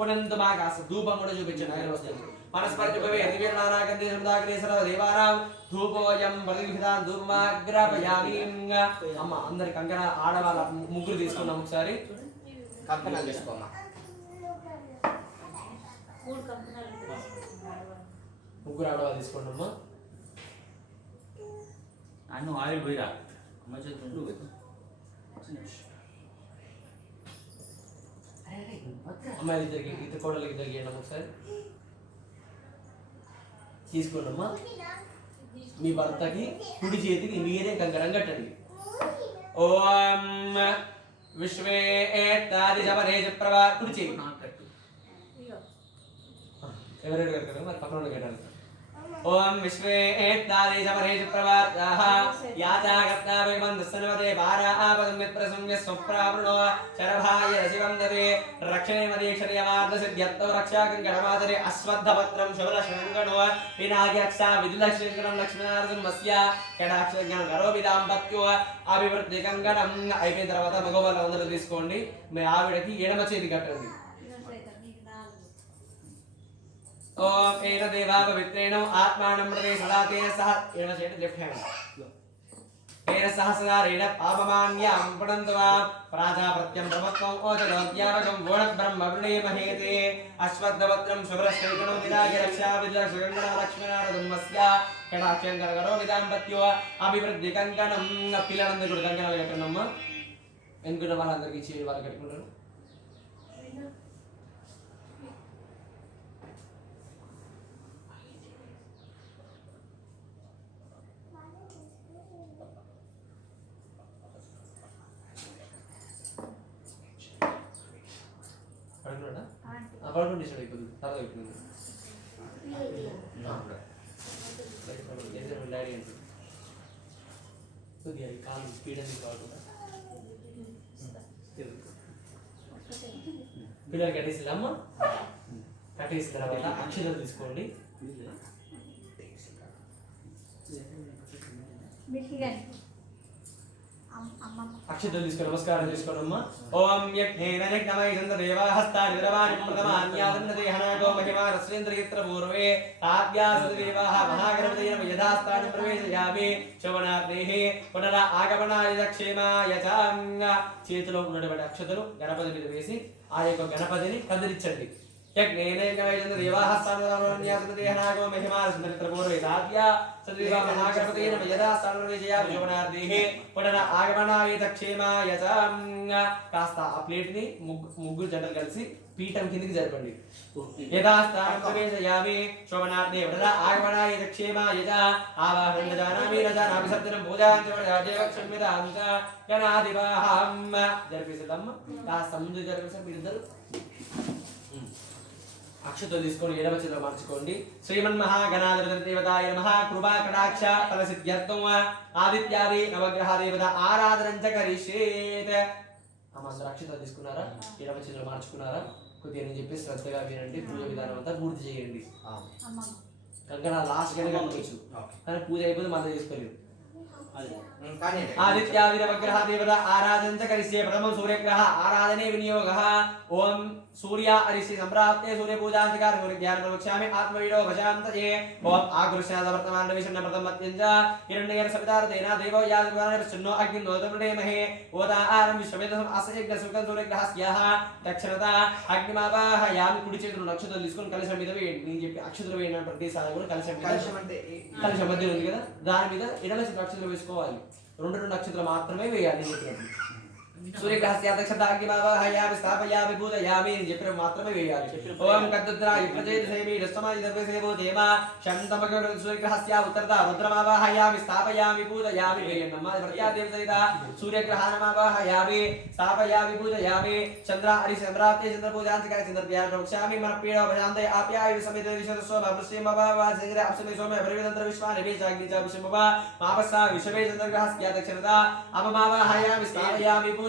పునంతు. మా కాస్త ధూపం కూడా చూపించండి. ఆయన వస్తుంది మనస్పర్శుభవే దివ్యనారాగంధే సముదాగ్రేసర దేవానాం ధూపోయం ప్రతిహితాన్ ధూమాగ్రపయామి. అమ్మ అందరి కంకణ ఆడవాళ్ళ ముగ్గురు తీసుకున్నాం. ఒకసారి కంకణాలు తీసుకోమ్మా. ముగ్గురు ఆడవాళ్ళు తీసుకున్నామ్మా. అన్ను ఆయిల్ పోయిరా అమ్మ చేతులు అమ్మాయిలు ఇద్దరికి ఇద్దరు కోడలకి ఇద్దరికి ఇవ్వండి ఒకసారి తీసుకున్నామ్మా. మీ భర్తకి కుడి చేతికి మీరే కంకణం కట్టండి. ఓం విశ్వే ఏతాది జపరేజ ప్రవా. కుడి చేతి ఎవరెవరు కట్టారు మరి పక్కన కట్టాలి. ఓం విశ్వే ఏతాది జపరేజ ప్రవార్తాః యాచాగత్తా విమందస్సనవతే పారా ఆపదం మిత్రసంయ స్వప్రావృణో చరభాయ శివం దవే రక్షణే మదీక్షణయమార్ధ సిద్ధ్యత్తో రక్షాకం గణమాదరే అశ్వత్థపత్రం శుభలక్షణంగణో వినాయక్షా విదులక్షణం లక్ష్మీనారదం మస్య కటాక్షం కరోమి దాంపత్యో అభివృద్ధి కంగణం. అయిపోయిన తర్వాత మగవాళ్ళు అందరూ తీసుకోండి. మీ ఆవిడకి ఎడమ చేతి కట్టండి. ఓం ఏన దేవా పవిత్రేణ ఆత్మానం ప్రదే సదా తేన సహ ఏన చేతి లెఫ్ట్ హ్యాండ్ ఏన సహస్రారేణ పాపమాన్యాం పునంతు వా ప్రాజాపత్యం ప్రమత్వం ఓచలోక్యావకం వోణ బ్రహ్మ వృణేమహేతే అశ్వత్థపత్రం శుభ్రశ్రేకణో విరాయ రక్షా విద్యాశగంగణ లక్ష్మీనారదం మస్య కటాక్షం కరగరో విదాంపత్యో అభివృద్ధి కంకణం. పిల్లలందరూ కూడా కంకణాలు కట్టండమ్మా. ఎందుకంటే వాళ్ళందరికీ ఇచ్చి వాళ్ళు కట్టుకుంటారు. పడుకోండి సార్. ఇప్పుడు తర్వాత అయిపోయింది. డాడీ అంటే కొద్దిగా కాలు స్పీడ్ అనేది కాకుండా పిల్లలకి కట్టేసి అమ్మ కట్టేసిన తర్వాత అక్షతలు తీసుకోండి. అక్షతలు తీసుకొని నమస్కారం చేసుకోండమ్మా. ఓం యజ్ఞేన యజ్ఞమయజంత దేవాహస్తాని విరవాణి ప్రథమాన్యాదన్న దేహనాగో మహిమానస్వేంద్రయత్ర పూర్వే ఆద్యాసదేవాః మహాగణపతయే నమః యథాస్థానం ప్రవేశయామి. శోభనార్థేః పునర ఆగమనాయ క్షేమాయ చ. చేతిలో ఉన్నటువంటి అక్షతలు గణపతి మీద వేసి ఆ యొక్క గణపతిని కదిలించండి. యజ్ఞేన యజ్ఞమయజంత దేవాహస్తాని విరవాణి దేహనాగో మహిమానస్వేంద్రయత్ర పూర్వే ఆద్యాసదేవాః మహాగణపతయే నమః యథాస్థానం ప్రవేశయామి. శోభనార్థేః పునర ఆగమనాయ క్షేమాయ చ. కాస్త ఆ ప్లేట్ ని ముగ్గురు జంటలు కలిసి పీఠం కిందికి జరపండి. యథాస్థానం ప్రవేశయామి. శోభనార్థే పునర ఆగమనాయ క్షేమాయ చ. ఆవాహనం జానామి రజానామి సత్యం పూజాంచ దేవక్షమిదాం చ గణాధిపాహం. జరిపేసేదమ్మ. కాస్త ముందు జరిపేసారు మీరిద్దరు. అక్షతలు తీసుకొని ఎడమ చేతిలో మార్చుకోండి. శ్రీమన్మహాగణాధిపతి దేవతాయ నమః. కృపా కటాక్ష ఫల సిద్ధ్యర్థం ఆదిత్యాది నవగ్రహ దేవత ఆరాధనం చ కరిష్యేత్. అందరూ అక్షతలు తీసుకున్నారా? ఎడమ చేతిలో మార్చుకున్నారా? కొద్దిగా నేను చెప్పి శ్రద్ధగా వినండి. పూజ విధానం అంతా పూర్తి చేయండి. కంకణ లాస్ట్ గంట కనుకోవచ్చు, కానీ పూజ అయిపోతే మళ్ళీ చేసుకోలేదు. ఆదిత్యాది నవగ్రహ దేవత ఆరాధన చ కరిష్యే. ప్రథమం సూర్యగ్రహ ఆరాధనే వినియోగః. ఓం सूर्य अरिषि संप्राप्ते सूर्य पूजांतकार सूर्य ध्यान प्रवक्ष्यामि आत्मवीडो भजान्तये. ओम आगृष्याद वर्तमान विष्ण प्रथम मत्यंज हिरण्येन सवितार्तेन देवो यादवान प्रसन्नो अग्निनोदमृणेमहे. ओदा आरं विश्ववेदसं असयज्ञ सुकं सूर्यग्रहस्यः दक्षिणता अग्निमावाहयामि. కుడి చేతులు నక్షత్రాలు తీసుకొని కలశం మీద వేయండి. నేను చెప్పి అక్షతలు వేయన ప్రతిసారి కూడా కలశం అంటే కలశం మధ్యలో ఉంది కదా, దాని మీద ఎడమ చేతి అక్షతలు వేసుకోవాలి. రెండు నక్షత్రాలు మాత్రమే వేయాలి. सूर्यग्रहस्य दक्षताग्निमावाहयामि स्थापयामि पूजयामि అని చెప్పిన మాత్రమే వేయాలి. ఓం కద్దుద్రాయ ప్రజేతసేమి రస్తమాది దర్వేసేవో దేమా శంతమగడ సూర్యగ్రహస్య ఉత్తరత రుద్రమావాహయామి స్థాపయామి పూజయామి వేయన్నమ్మ. ప్రత్యాదేవ సహిత సూర్యగ్రహానమావాహయామి స్థాపయామి పూజయామి. చంద్ర హరి చంద్రాతే చంద్ర పూజాంతకాయ చంద్ర ధ్యాన ప్రవక్ష్యామి. మన పీడ భజాంతే ఆప్యాయ సమేత విశ్వస్వ భృశ్యమవావ చంద్ర అప్సమే సోమ పరివేదంత్ర విశ్వాని బీజాగ్ని చ విశ్వమవ మాపస విశ్వమే చంద్రగ్రహస్య దక్షిణత అపమావాహయామి స్థాపయామి పూజయామి.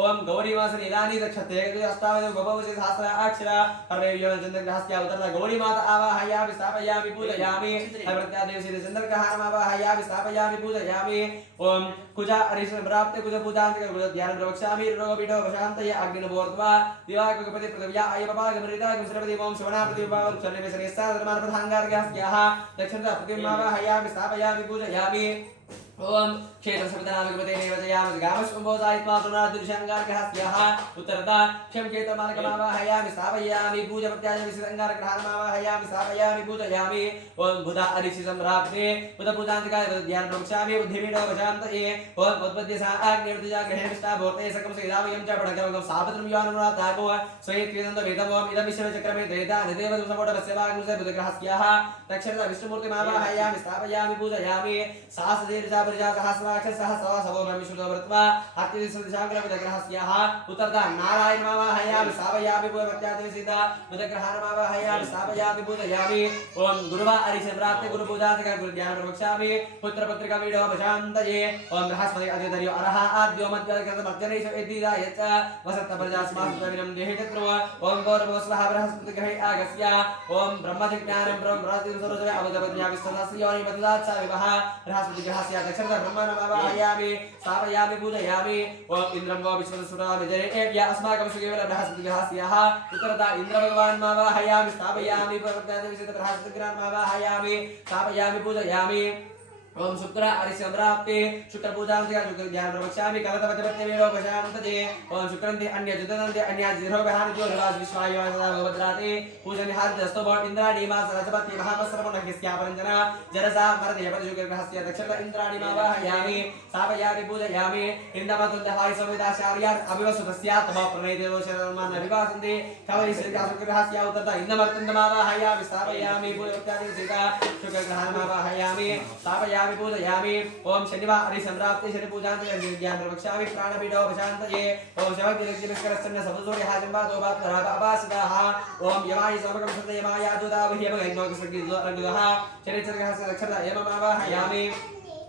ओम गौरी मासन इदानी दक्षते अष्टावय भवसे सहस्र अक्षर परमेव्यो चंद्रग्रहस्य उतरता गौरी माता आवाहयामि स्थापयामि पूजयामि. प्रत्यादेव श्री चंद्रग्रहणम आवाहयामि स्थापयामि पूजयामि. ओम कुजा हरिश्वर प्राप्ते कुजा पूजांत कुजा ध्यान प्रवक्ष्यामि. रोगपीठो वशान्तये अग्निनोर्ध्वा दिवाकपति पृथिव्या अयपपागमृता कुश्रपति ओम शवना प्रतिभाव चरणे सनेस्सा धर्मान प्रधानगार्गस्याः दक्षिणता प्रतिमावाहयामि स्थापयामि पूजयामि. ओम क्षेत्र सवितानामगपते देवतयामि गामस्वंभोदायित्वा सुनादुर्शंगारग्रहस्यः उत्तरता क्षम क्षेत्रमानकमावाहयामि स्थापयामि पूजप्रत्याय विसंगारग्रहाणमावाहयामि स्थापयामि पूजयामि. ओम बुधा अरिषि संप्राप्ते बुध पूजांतकाय ध्यान प्रवक्ष्यामि बुद्धिमीडो वशान्तये. ओम उद्पद्यसा अग्निर्दिजा ग्रहेष्टा भूते सकं सेदामयं च पडगं सापत्रं यानुराताको स्वयेत्वेदन्त वेदम्. ओम इदं विश्वचक्रमे देता निदेव समोडवस्यवाग्नुसे बुधग्रहस्यः दक्षिणता विष्णुमूर्तिमावाहयामि स्थापयामि पूजयामि. सासदेर्जा प्रजा सहस्राक्ष सहस्रसवो ब्रह्मविष्णुतो व्रत्वा अत्युदिशंग्रहस्यः उत्तरता नारायणमावाहयामि स्थापयामि पूजप्रत्यादेव सीता बुधग्रहाणमावाहयामि स्थापयामि पूजयामि. ओम गुरुवा हरिश्वर प्राप्ते गुरु पूजांतकाय गुरु ध्यान प्रवक्ष्यामि. पुत्र पत्रिका वीडो वशान्तये. ओम बृहस्पति अदितर्यो अरह आद्यो मध्यकृत मध्यनेश एदिदाय च वसंत प्रजास्मास्त्वविनं देहितत्रो. ओम गौरवस्वः बृहस्पति ग्रहे आगस्य. ओम ब्रह्मज्ञानं ब्रह्मराति सर्वजय अवदपत्यामि सदास्योनि मददात्सा विवाह बृहस्पति ग्रहस्य दक्षिणता ब्रह्मणमावाहयामि स्थापयामि पूजयामि. ओम इंद्रं वो विश्वसुरा विजयेभ्य अस्माकं सुकेवल बृहस्पति ग्रहस्यः उत्तरता इंद्र भगवान् मावाहयामि स्थापयामि. प्रत्यादेव सीता बृहस्पति ग्रहाणमावाहयामि स्थापयामि पूजयामि. ओम शुक्र हरिश्वर प्राप्ते शुक्र पूजांतकाय शुक्र ध्यान प्रवक्ष्यामि. कलतपतिपत्यमेव वशान्तये. ओम शुक्रन्ते अन्य जुतन्ते अन्य जिरोगहानिजो निवास विश्वाय भवद्राते पूजन हार्दस्तो बोर्ड इंद्राणी मा सरस्वती महामस्रमणस्य परंजना जरसा भरते शुक्र ग्रहस्य दक्षिण इंद्राणी मावाहयामि स्थापयामि पूजयामि. इंद्रमतुल्य हाय सविताचार्य अभिवसुतस्य तम प्रणयदेवो शरणमान अभिवासन्ते कवरि शुक्र ग्रहस्य उत्तरता इंद्रमतुल्यमावाहयामि स्थापयामि पूजोत्यादि सीता शुक्र ग्रहणमावाहयामि स्थापयामि पूजयामि. ओम शनिवार हरिश्वर प्राप्ते शनि पूजांतकाय ज्ञान प्रवक्ष्यामि. प्राणपीडो वशान्तये. ओम शवतिलक्ष्मीस्करस्य सबसोरि हाजम्बातो बात्तराप अपासिताः. ओम यमाय समकं सत्य यमाय दूता भयमगैनो कसृगिदो रंगदः चरित्रग्रहस्य दक्षता एवमावाहयामि.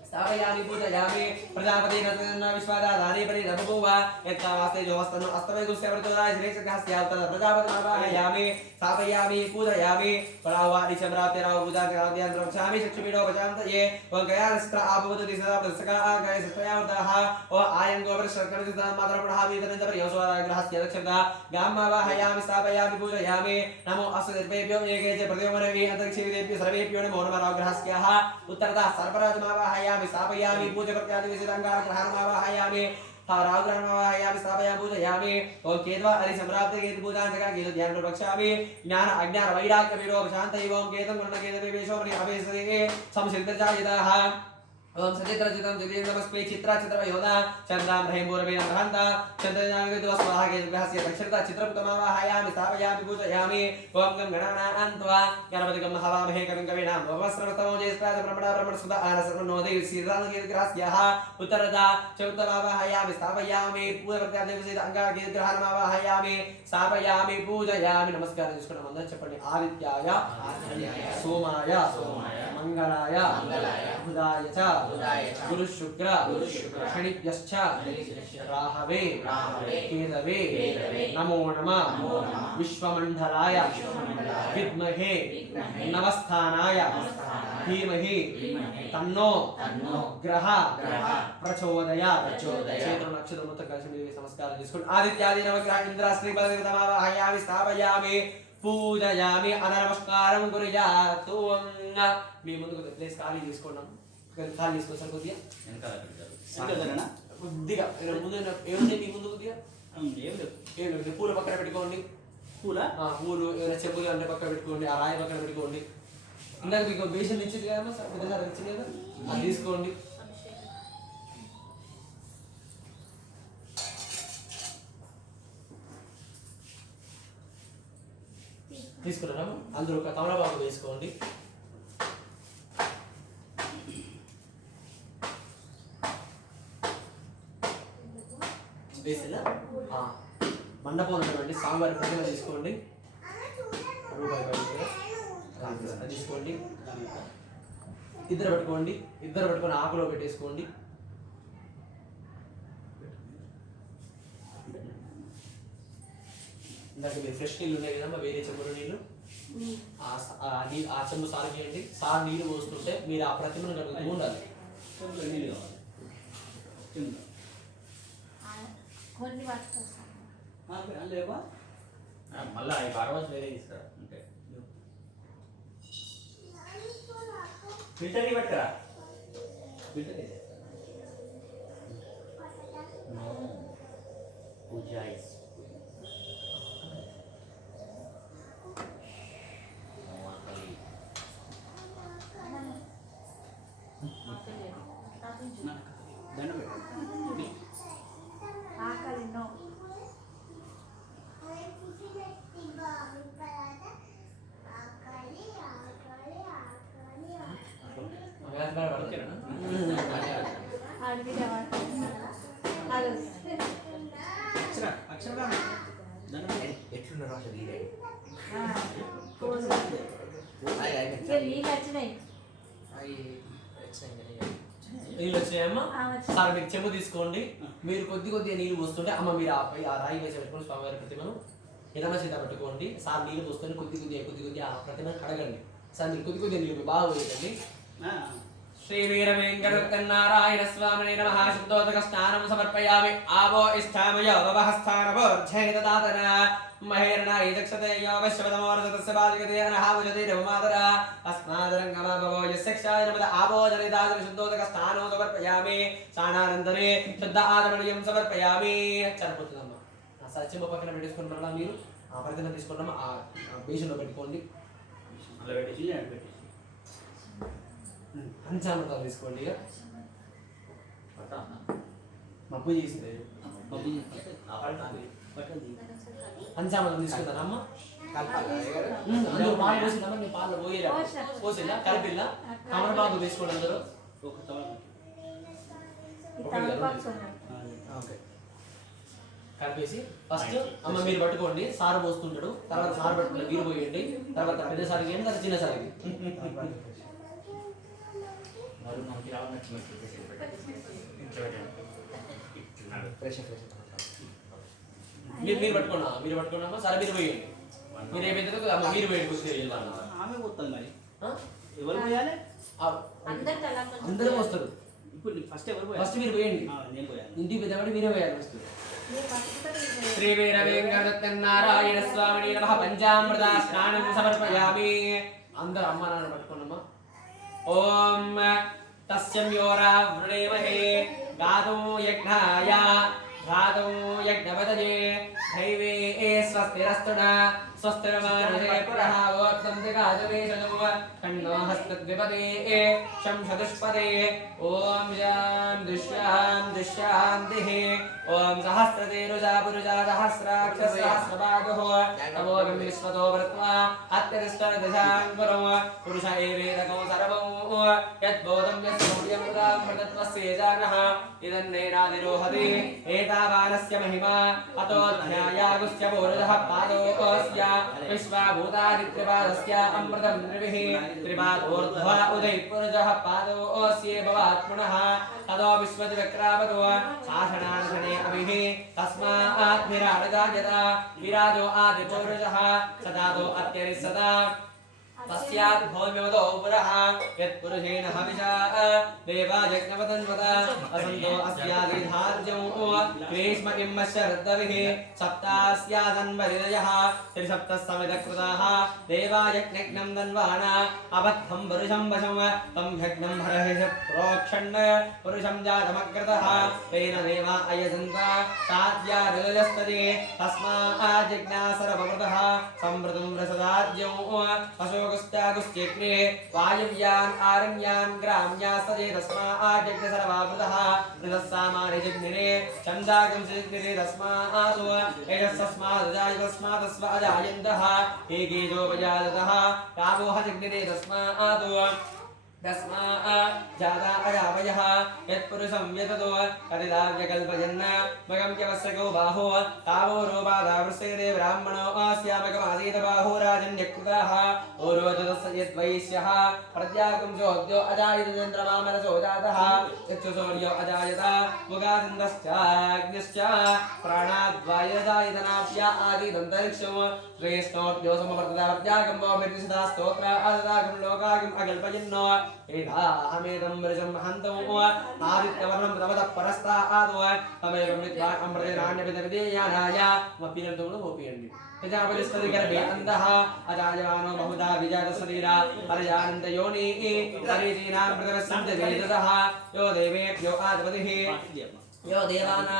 स्थापयामि पूजयामि प्रजापति नन्दन विश्वादाधारी परिरबभूव यत्तावास्ते जो हस्तनो अस्तमे गुस्य प्रचोदयाय श्रेष्ठहस्त्यावतः प्रजापति आवाहयामि स्थापयामि पूजयामि परावादि चम्रातेराव पूजा कराद्यान् प्रवक्षामि चक्षुपीडो पचान्तये व गयानस्त्र आभवतु दिसदा प्रसका आगय सत्यावतः व आयं गोबर शर्करजिता मात्र पढ़ामि तनंत परियोस्वारा ग्रहस्य दक्षता गामावाहयामि स्थापयामि पूजयामि नमो अस्तेभ्यो एके च प्रद्योमनवि अंतरिक्षेभ्यो सर्वेभ्यो नमो नमः ग्रहस्यः उत्तरतः सर्पराजमावाहयामि स्थापयामि पूजकर्त्यादि विसितांगार ग्रहणमावाहयामि राहुग्रहणमावाहयामि स्थापयामि पूजयामि ओम केतवा हरि सम्राप्त केतु पूजां जगह केतु ध्यान प्रवक्ष्यामि ज्ञान अज्ञान वैराग्य विरोध शांति ओम केतु गणना केतु विवेशो अभेसरे समसिद्धजायतः ओम सचित्रजितं जगदेव नमस्ते चित्रा चित्रवयोदा चंद्राम रहिमोरवे नमहंता चंद्रजागृत स्वाहा के ग्रहस्य दक्षता चित्रं तमावाहयामि स्थापयामि पूजयामि ओम गं गणानान्त्वा गणपति गं हवामहे कविं कवीनां भवस्रवतमो ज्येष्ठा ब्रह्मणा ब्रह्मणसुदा आनसर्वनोदय श्रीराम के ग्रहस्यः उत्तरदा चौतमावाहयामि स्थापयामि पूजवर्त्यादि विसित अंगा के ग्रहणमावाहयामि स्थापयामि पूजयामि नमस्कार जिसको मंत्र చెప్పండి आदित्याय सोमाय मंगलाय बुधाय च गुरु शुक्र शनिभ्यश्च राहवे केतवे नमो नमः विश्वमंडलाय विद्महे नमस्थानाय धीमहि तन्नो ग्रह प्रचोदयात् क्षेत्र नक्षत्र मुहूर्त కలిసి మీరు నమస్కారం చేసుకోండి ఆదిత్యాది నవగ్రహ ఇంద్ర శ్రీ బలదేవతమావాహయామి స్థాపయామి పూజయామి అన నమస్కారం కుర్యాతు మీ ముందుకు ప్లేస్ ఖాళీ తీసుకోండి ఖాళీ తీసుకోండి కొద్దిగా వెనకాల పెట్టారు. ఇంకదనా కొద్దిగా ముందు ఏముంది మీ ముందు కొద్దిగా ఏం లేదు. ఏం లేదు పూలు పక్కన పెట్టుకోండి పూల పూలు ఏమైనా చెప్పులు అంటే పక్కన పెట్టుకోండి ఆ రాయి పక్కన పెట్టుకోండి ఇందాక మీకు బేషన్ ఇచ్చింది కదా పెద్దసారి ఇచ్చింది కదా అది తీసుకోండి తీసుకున్నారా అందులో ఒక తమలపాకు వేసుకోండి వేసినా మండపం ఉంటుందండి స్వామివారి ప్రతిమ తీసుకోండి రూపాయి అది తీసుకోండి ఇద్దరు పట్టుకొని ఆకులో పెట్టేసుకోండి ఇందాక మీరు ఫ్రెష్ నీళ్ళు ఉన్నాయి కదమ్మా వేరే చెంబులో నీళ్ళు ఆ చెంబు సార్ చేయండి సార్ నీళ్ళు పోస్తుంటే మీరు ఆ ప్రతిమను కడుగుతూ ఉండాలి నీళ్ళు కావాలి. కొన్ని పట్టుకొస్తాను లేవా మళ్ళీ ఈ బార్వాస్ వేరే తీసుకురా అంటే ఫిల్టర్ పట్టుకురా ఫిల్టర్ పూజ ఇస్ దండం పెట్టు. ఆకలి నో అక్షర దండం పెట్టు. ఎట్లున్నారు అసలు ఈ రైడ్ నీళ్ళు వచ్చినాయి నీళ్ళు వచ్చాయమ్మా సార్ మీకు చెంబు తీసుకోండి మీరు కొద్దిగా నీళ్ళు పోస్తుంటే అమ్మ మీరు ఆ రాయి వేసి పెట్టుకొని స్వామివారి ప్రతిమను ఎదమ సీత పట్టుకోండి సార్ నీళ్ళు పోస్తుంది కొద్ది ఆ ప్రతిమను కడగండి సార్ మీరు కొద్దిగా నీళ్ళు బాగా పోయండి శ్రీ వీర వెంకటనారాయణ స్వామినే నమః శుద్ధోదక స్నానం సమర్పయామి ఆవో ఇష్టామయ వవహస్థానవోర్జేతదాతన మహేరణ ఇదక్షతే యోవశ్వతమోరసతస్య బాధికతే అనహాముజతే రవమాతర అస్మాదరంగమభవో యస్యక్షాయ నమద ఆవోజనిదాతన శుద్ధోదక స్నానం సమర్పయామి స్నానానంతరే శుద్ధ ఆదమనీయం సమర్పయామి చనిపోతుందమ్మా ఆ సత్యమ పక్కన పెట్టేసుకుని మళ్ళీ మీరు ఆ ప్రతిమ తీసుకున్నామా ఆ బేషన్లో పెట్టుకోండి మళ్ళీ పెట్టేసి పెట్టేసి పంచామృతాలు తీసుకోండి ఇక పట్టా మబ్బు చేసింది మబ్బు పట్టది పంచామృతం తీసుకుంటారమ్మ కలపాలా అందరూ పాలు పోసిందమ్మా నీ పాలు పోయేలా పోసిందా కలిపిల్లా తమలపాకు వేసుకోండి అందరూ ఒక తవల ఓకే కలిపేసి ఫస్ట్ అమ్మ మీరు పట్టుకోండి సారు పోస్తుంటాడు తర్వాత సారు పట్టుకుంటాడు మీరు పోయండి తర్వాత పెద్ద సారికి ఏంటి తర్వాత చిన్న సారికి మనకి రావాలి నచ్చినట్టు ఫ్రెష్ మీరు పట్టుకున్నామా సరే మీరు పోయండి మీరు ఏమైతే మీరు పోయండి కుస్తీ ఆమె పోతుంది మరి ఎవరు పోయాలి అందరూ వస్తారు ఇప్పుడు ఫస్ట్ ఎవరు పోయాలి ఫస్ట్ మీరు పోయండి నేను పోయాను ఇంటికి పెద్దవాడి మీరే పోయాలి ఫస్ట్ మీరు పట్టుకుంటే శ్రీ వీరవేంకటనారాయణ స్వామిని నమః పంచామృత స్నానం సమర్పయామి అందరూ అమ్మ నాన్న పట్టుకున్నామా ఓం తస్యంయోరా వృణేమహే గాదో యజ్ఞాయ గాదో యజ్ఞపతయే దైవే స్వస్తిరస్తున స్వస్తిరమానుషే పురః ఓత్తం దిగాజవేషజో కన్నో హస్తద్విపదే శంషదుష్పదే ఓం శాంతిః ఓం సహస్రతేరుజా పురుజా సహస్రాక్ష సహస్రపాదుః తమోగం విశ్వతో వృత్వా అత్యరిష్టదశాం పురం పురుష ఏవేదకం సర్వం యద్బోధం యస్మౌర్యం మృతత్వస్యేజానః ఇదన్నేనాదిరోహతి ఏతావానస్య మహిమా అతోధ్యాయాగుస్య పూర్వజః పాదోస్య విశ్వభూతాదిత్రిపాదస్య అమృతం నృభిః త్రిపాదోర్ధ్వా ఉదయపురుజః పాదోస్యే భవాత్మనః తదో విశ్వజక్రామతో శాసనానశనే అభిః తస్మాత్ విరాజాయత విరాజో ఆదిపురుషः సదాతో అత్యరిసదా तस्यात् भौम्यवतो पुरः यत्पुरुषेण हविषा देवा यज्ञवतन्वत असन्तो अस्यादिधार्जं ग्रीष्म इम्मशरद्दविः सप्तास्यादन्वरिदयः त्रिसप्तः समिदकृताः देवा यज्ञं दन्वाना अबद्धं पुरुषं वशं तं यज्ञं हरहिष प्रोक्षन् पुरुषं जातमग्रतः तेन देवा अयजन्त साध्या हृदयस्तदे तस्मात् जिज्ञासरपमृतः संवृतं रसदार्जं अशोकस्त्यागुश्चेक्ने वायव्यान् आरण्यान् ग्राम्यास्तजे तस्मात् यज्ञसर्वावृतः मृतस्सामानि जिग्निरे छन्दागं जिग्निरे तस्मात् एषस्तस्मादजाय तस्मादस्व अजायन्तः एकेजोपजातः रामोह जिग्निरे तस्मात् जाता अजावयः यत्पुरुषं व्यततो कदिदाव्यकल्पयन् मगं यवस्यको बाहो तावो रोपादावृष्यते ब्राह्मणो अस्यामकमासीत बाहो राजन्यकृताः ओरोदस्य यद्वैश्यः प्रत्यागं चोद्यो अजायतचन्द्रमामरसो जातः यच्छूर्यो अजायत मुगादिन्दश्चाग्निश्च प्राणाद्वायजायतनाभ्या आदिदन्तरिक्षो श्रेष्ठोऽप्यो समवर्तदाभ्यागम्बो मृत्युसदा स्तोत्र अददागं लोकागम् अकल्पयन्नो एधाहमेदं वृषं हन्तम् आदित्यवर्णं प्रवतः परस्तात् तमेवं विद्वान् अमृतेनान्यपितविधेयानाय मप्पिनर्तुं गोपीयन्ति प्रजापतिस्तदिगर्भे अन्तः अजायमानो बहुधा विजातशरीरा परजानन्दयोनिः परिजीनां प्रतिवस्सन्ति वेदतः यो देवेभ्यो आधिपतिः यो देवाना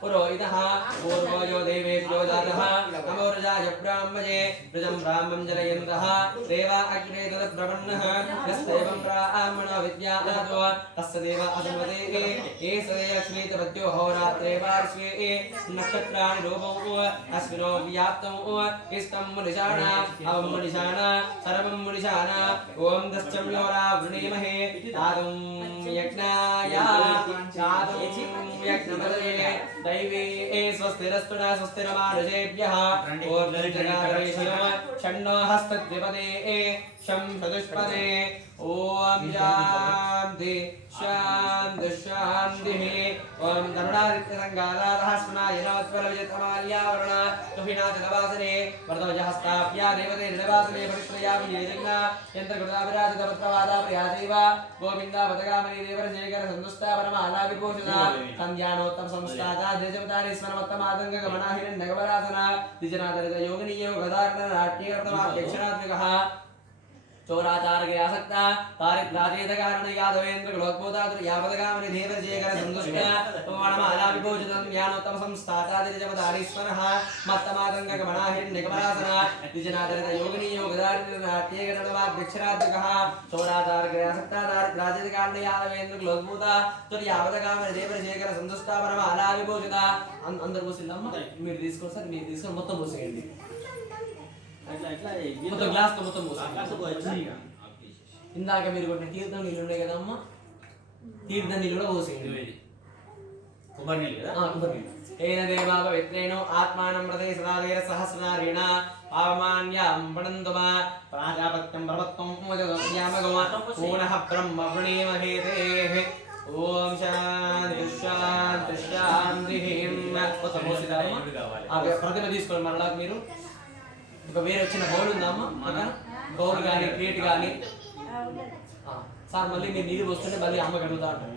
पुरोहितः पूर्वो यो देवेभ्यो जातः नमोर्जाय ब्राह्मणे ऋजं ब्राह्मं जनयन्तः देवा अग्ने तद्ब्रह्मणः यस्तेवं ब्राह्मणो विद्यातो तस्य देव असन्वते एष देवश्वेतपद्यो होरात्रे पार्श्वे नक्षत्राणि रूपौ अस्मिनो व्याप्तौ इष्टं मुनिशाना अवं मुनिशाना सर्वं मुनिशाना ॐ दश्चं योरा वृणीमहे तादं यज्ञाय तादं यज्ञपतये दैवे स्वस्तिरस्तु न स्वस्तिरमानुषेभ्यः ओर्जगारेषयो षण्णो हस्तद्विपदे शं चतुष्पदे ॐ शान्ति शान्ति शान्तिः ॐ तरुणादित्यसङ्गादातः स्मनायनोत्पलविजतमाल्यावरुण तुहिनाचलवासने वर्तवजहस्ताभ्या देवते निवासने परित्रयामि येजन्ना यन्त्रकृताभिराजितपत्रवादाप्रियादेव गोविन्दा पदगामनि देवरशेखर सन्तुष्टा परमाला विभूषिता सन्ध्यानोत्तम संस्थाता द्विजवतारीश्वरमत्तमातङ्गगमना हिरण्यगमनासना द्विजनादरित योगिनीयोगदार्दन नाट्यकर्तमाध्यक्षणात्मकः चोराचार के आसक्ता तारिद्राजेत कारण यादवेन्द्र ग्लोत्पोता यापदगामनि देवशेखर सन्तुष्ट प्रमाणमाला विभूषितं ज्ञानोत्तम संस्थाता द्विजवतारीश्वरः मत्तमातङ्गगमना हिरण्यगमनासना द्विजनादरित योगिनी योगदारित नाट्यकर्तमाध्यक्षणात्मकः चोराचार के आसक्ता तारिद्राजेत कारण यादवेन्द्र ग्लोत्पोता यापदगामनि देवशेखर सन्तुष्ट प्रमाणमाला विभूषिता अंदर పోసిందమ్మ మీరు తీసుకోండి మీరు తీసుకొని మొత్తం పోసేయండి మొత్తం గ్లాస్ మొత్తం ఇందాక మీరు కొట్టిన తీర్థం నీళ్ళు ఉన్నాయి కదమ్మా తీర్థం నీళ్ళు కూడా పోసేయండి కొబ్బరి నీళ్ళు కదా కుబర్నీళ్ళు ఏన దేవా పవిత్రేణో ఆత్మానం ప్రదే సదాదేర సహస్రనారేణ పావమాన్యాం పణంతుమా ప్రాజాపత్యం ప్రవత్తం యామగమ పూర్ణః బ్రహ్మ వృణీమహేతేః ఓం శాంతి శాంతి శాంతి ప్రతిమ తీసుకోండి మళ్ళా మీరు ఒక వేరే వచ్చిన బౌల్ ఉందా అమ్మ పక్కన బౌల్ కానీ ప్లేట్ కానీ సార్ మళ్ళీ మీరు నీళ్ళు పోస్తుంటే మళ్ళీ అమ్మ కడుగుతా అంటారు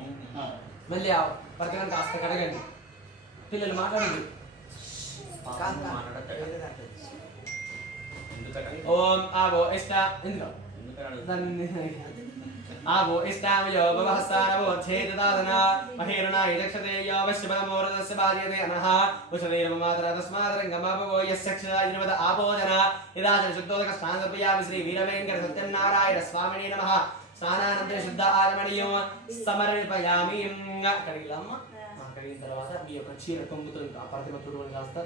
మళ్ళీ ఆ పక్కన కాస్త కడగండి పిల్లలు మాట్లాడండి ఓం ఆవో ఇష్ట ఎందుకు ఆవో ఇష్టామయో భవహస్తానవో ఛేదదాదన మహేరుణా యక్షతే యోవశ్యపదమోరదస్య బాధ్యతే అనః ఉషదేవమాతర తస్మాదరంగమాభవో యస్యక్షరాజినవద ఆపోజన యదాచన శుద్ధోదక స్నానపయామి శ్రీ వీరవేంకట సత్యనారాయణ స్వామినే నమః స్నానానంతర శుద్ధ ఆగమనీయం సమర్పయామి కడిగిలమ్మ కడిగిన తర్వాత మీ యొక్క చీర కొంగుతో ఇంకా ప్రతిమ చూడమని కాస్త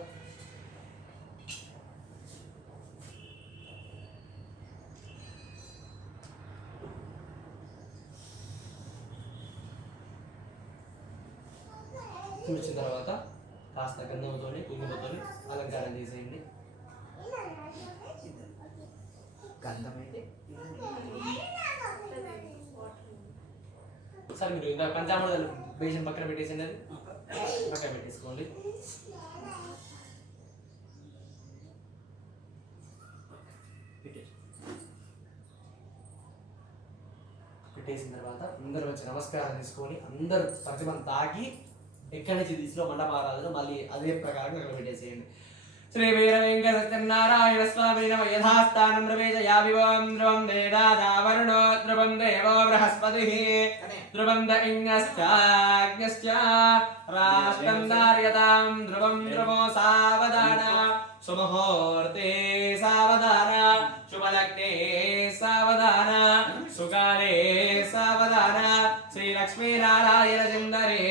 తుడిచిన తర్వాత కాస్త గంధంతోని కుంకుమతోని అలంకారం చేసేయండి సార్ మీరు ఇంకా పంచామృతాలు బేషన్ పక్కన పెట్టేసింది అది పక్కన పెట్టేసుకోండి పెట్టేసిన తర్వాత అందరూ వచ్చి నమస్కారం తీసుకొని అందరూ ప్రతిమను తాకి ఎక్కడి నుంచి తీసిలో మండపారాధన మళ్ళీ అదే ప్రకారం అక్కడ పెట్టేసేయండి శ్రీ వీర వెంకట సత్యనారాయణ స్వామి నమ యథాస్థానం ప్రవేశయావివం ధ్రువం వేదాదావరుణో ధ్రువం దేవో బృహస్పతి ధ్రువం ద ఇంగశ్చాగ్ఞశ్చ రాష్ట్రం ధార్యతాం ధ్రువం ధ్రువో సావధాన సుముహూర్తే సావధాన శుభలగ్నే సావధాన సుకాలే సావధాన శ్రీ లక్ష్మీనారాయణ చందరే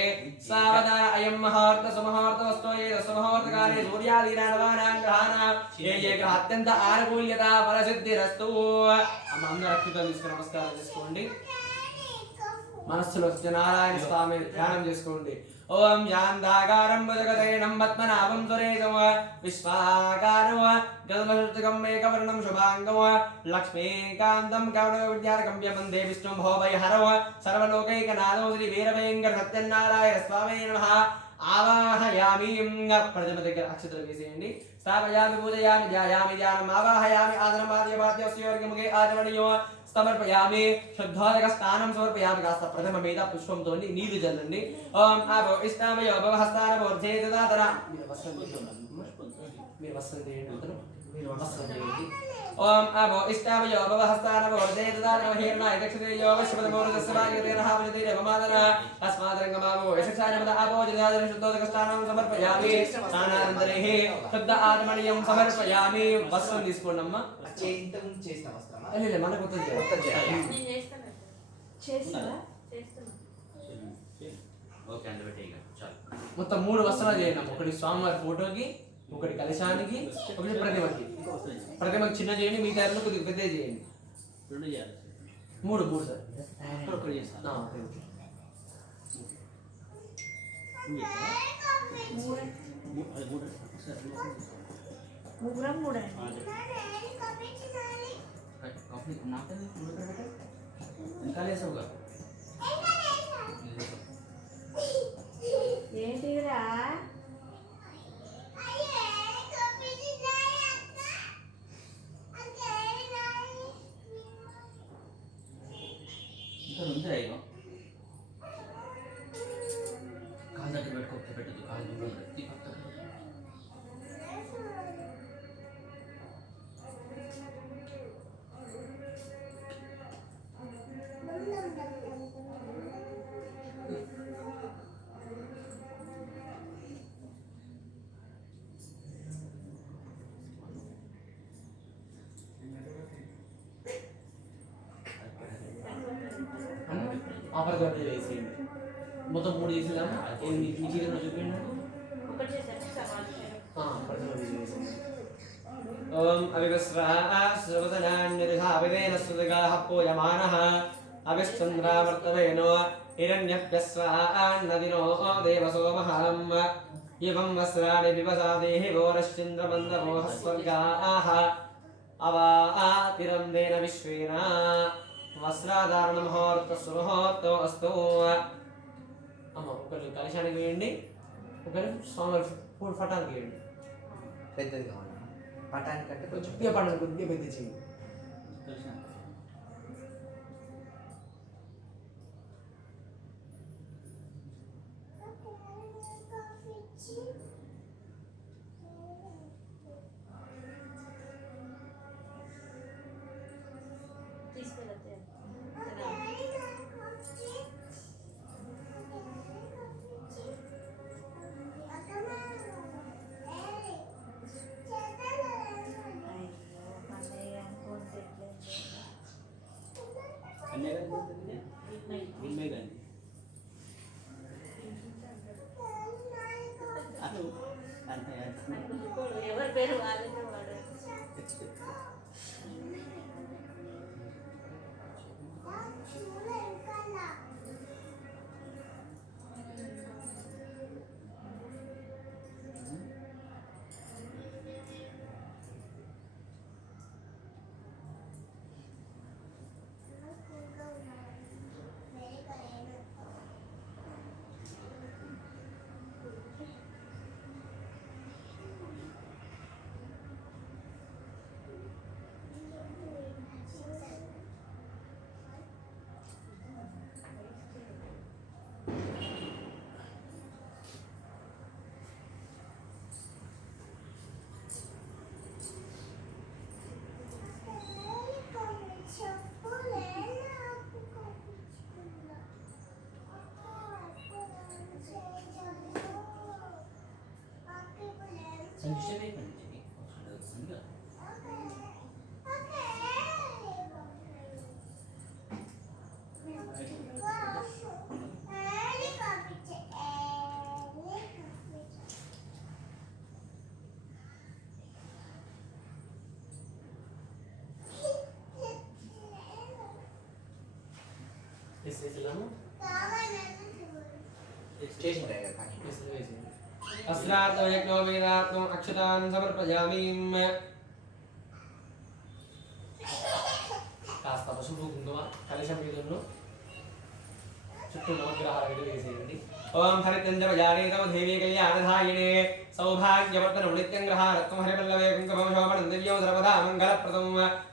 సావధాన అయం ముహూర్త సుముహూర్త వస్తో ఏ సుముహూర్తకాలే సూర్యాదీనాం గ్రహాణాం ఏ ఏ గ్రహ అత్యంత ఆనుకూల్యత ఫలసిద్ధిరస్తు అమ్మ అందరూ అక్షింతలు తీసుకుని నమస్కారం చేసుకోండి మనస్సులో సత్యనారాయణ స్వామి ధ్యానం చేసుకోండి ఓం యాందాగారం భుజగదైనం పద్మనాభం సురేశం విశ్వాకారం గదమశుద్ధకం మేకవర్ణం శుభాంగం లక్ష్మీకాంతం కవనవిద్యారకం వందే విష్ణుం భోభయహరం సర్వలోకైకనాథం శ్రీ వీరవేంకట సత్యనారాయణ స్వామి నమః ఆవాహయామి ప్రతిమ దగ్గర అక్షతలు వేసేయండి స్థాపయామి పూజయామి ధ్యాయామి ధ్యానం ఆవాహయామి ఆదనమాద్యమాద్యస్యోర్గముఖే ఆచమణీయో సమర్పయామి శుద్ధోదక స్నానం సమర్పయామి కాస్త ప్రథమ మీద పుష్పంతో నీరు జల్లండి ఓం ఆభో ఇష్టామయో భవహస్తానమూర్ధే దదాతన మీరు వస్త్రం తీయండి వస్త్రం తీయండి ఓం ఆభో ఇష్టామయో భవహస్తానమూర్ధే దదాతన మహేర్ణాయ దక్షిణే యోగశ్వపదమూర్ధస్య భాగ్యతే నః భజతే రమమాదన తస్మాదరంగమాభో యశక్షాయమద ఆభో జదాదన శుద్ధోదక స్నానం సమర్పయామి స్నానానంతరే శుద్ధ ఆచమణీయం సమర్పయామి వస్త్రం తీసుకోండి అమ్మ చేసిన వస్త్రమా మనకు నేను చేస్తాను చేస్తున్నా ఓకే అంత పెట్టే ఇక చాలు మొత్తం 3 వస్త్రాలు చేయండి ఒకటి స్వామివారి ఫోటోకి ఒకటి కలశానికి ఒకటి ప్రతిమకి ప్రతిమకి చిన్న చేయండి మీ తయారులో కొద్దిగా పెద్ద చేయండి 2 చేయాలి 3 సార్ ఒకటి చేస్తాను ముగ్గురం కూడా ఏంటిరా ఉందిరా ఇగో కాలు దగ్గర పెట్టుకోకపోతే పెట్టదు కాలు దూరం పెట్టి పక్కన ఆపర్గడ్డ చేసేయండి మొత్తం 3 చేసేదామా మీ జీవితంలో చూపించండి ఒకటి చేశాను సమాజం ఓం అవివస్రాః సువదనాన్యథావిదేన సుదగాః పూయమానః अभिश्चन्द्रावर्तवेनो हिरण्यप्यस्वान्नदिनो देवसो महाम् एवं वस्त्राणि विवसादेहि वोरश्चिन्द्रबन्धवो स्वर्गाः अवातिरन्देन विश्वेन वस्त्राधारणमुहूर्तस्सुमुहूर्तो अस्तु అమ్మ ఒకరు కలశానికి వేయండి ఒకరు స్వామి పూడు పటానికి వేయండి పెద్దది కావాలా పటానికంటే కొంచెం కొద్దిగా పండుగ కొద్దిగా పెద్ద చేయండి తీసుకెళ్ళొద్దు. అయ్యో, అన్నయ్య అనుకోని తిట్టలేదు. కన్యా గాంధీ గుర్తుంది? ఉమ్మే గాంధీ. అను అంటే ఎవరి పేరు వాళ్ళకే వాడు. సంక్షేమే కండి వేసేసినాము చేసి ఉంటాయి కదా కానీ अस्रातो यज्ञो वेदात्मो अक्षतान् समर्पयामि కాస్త పసుపు కుంకుమ కలశం మీద చుట్టూ నవగ్రహాలు వేసేయండి ఓం హరితంజమయానేతమ దేవీ కళ్యాణధాయినే సౌభాగ్యవర్ధనం నిత్యం గ్రహారత్వం హరిపల్లవే కుంకుమం శోభనం దివ్యం సర్వదా మంగళప్రదం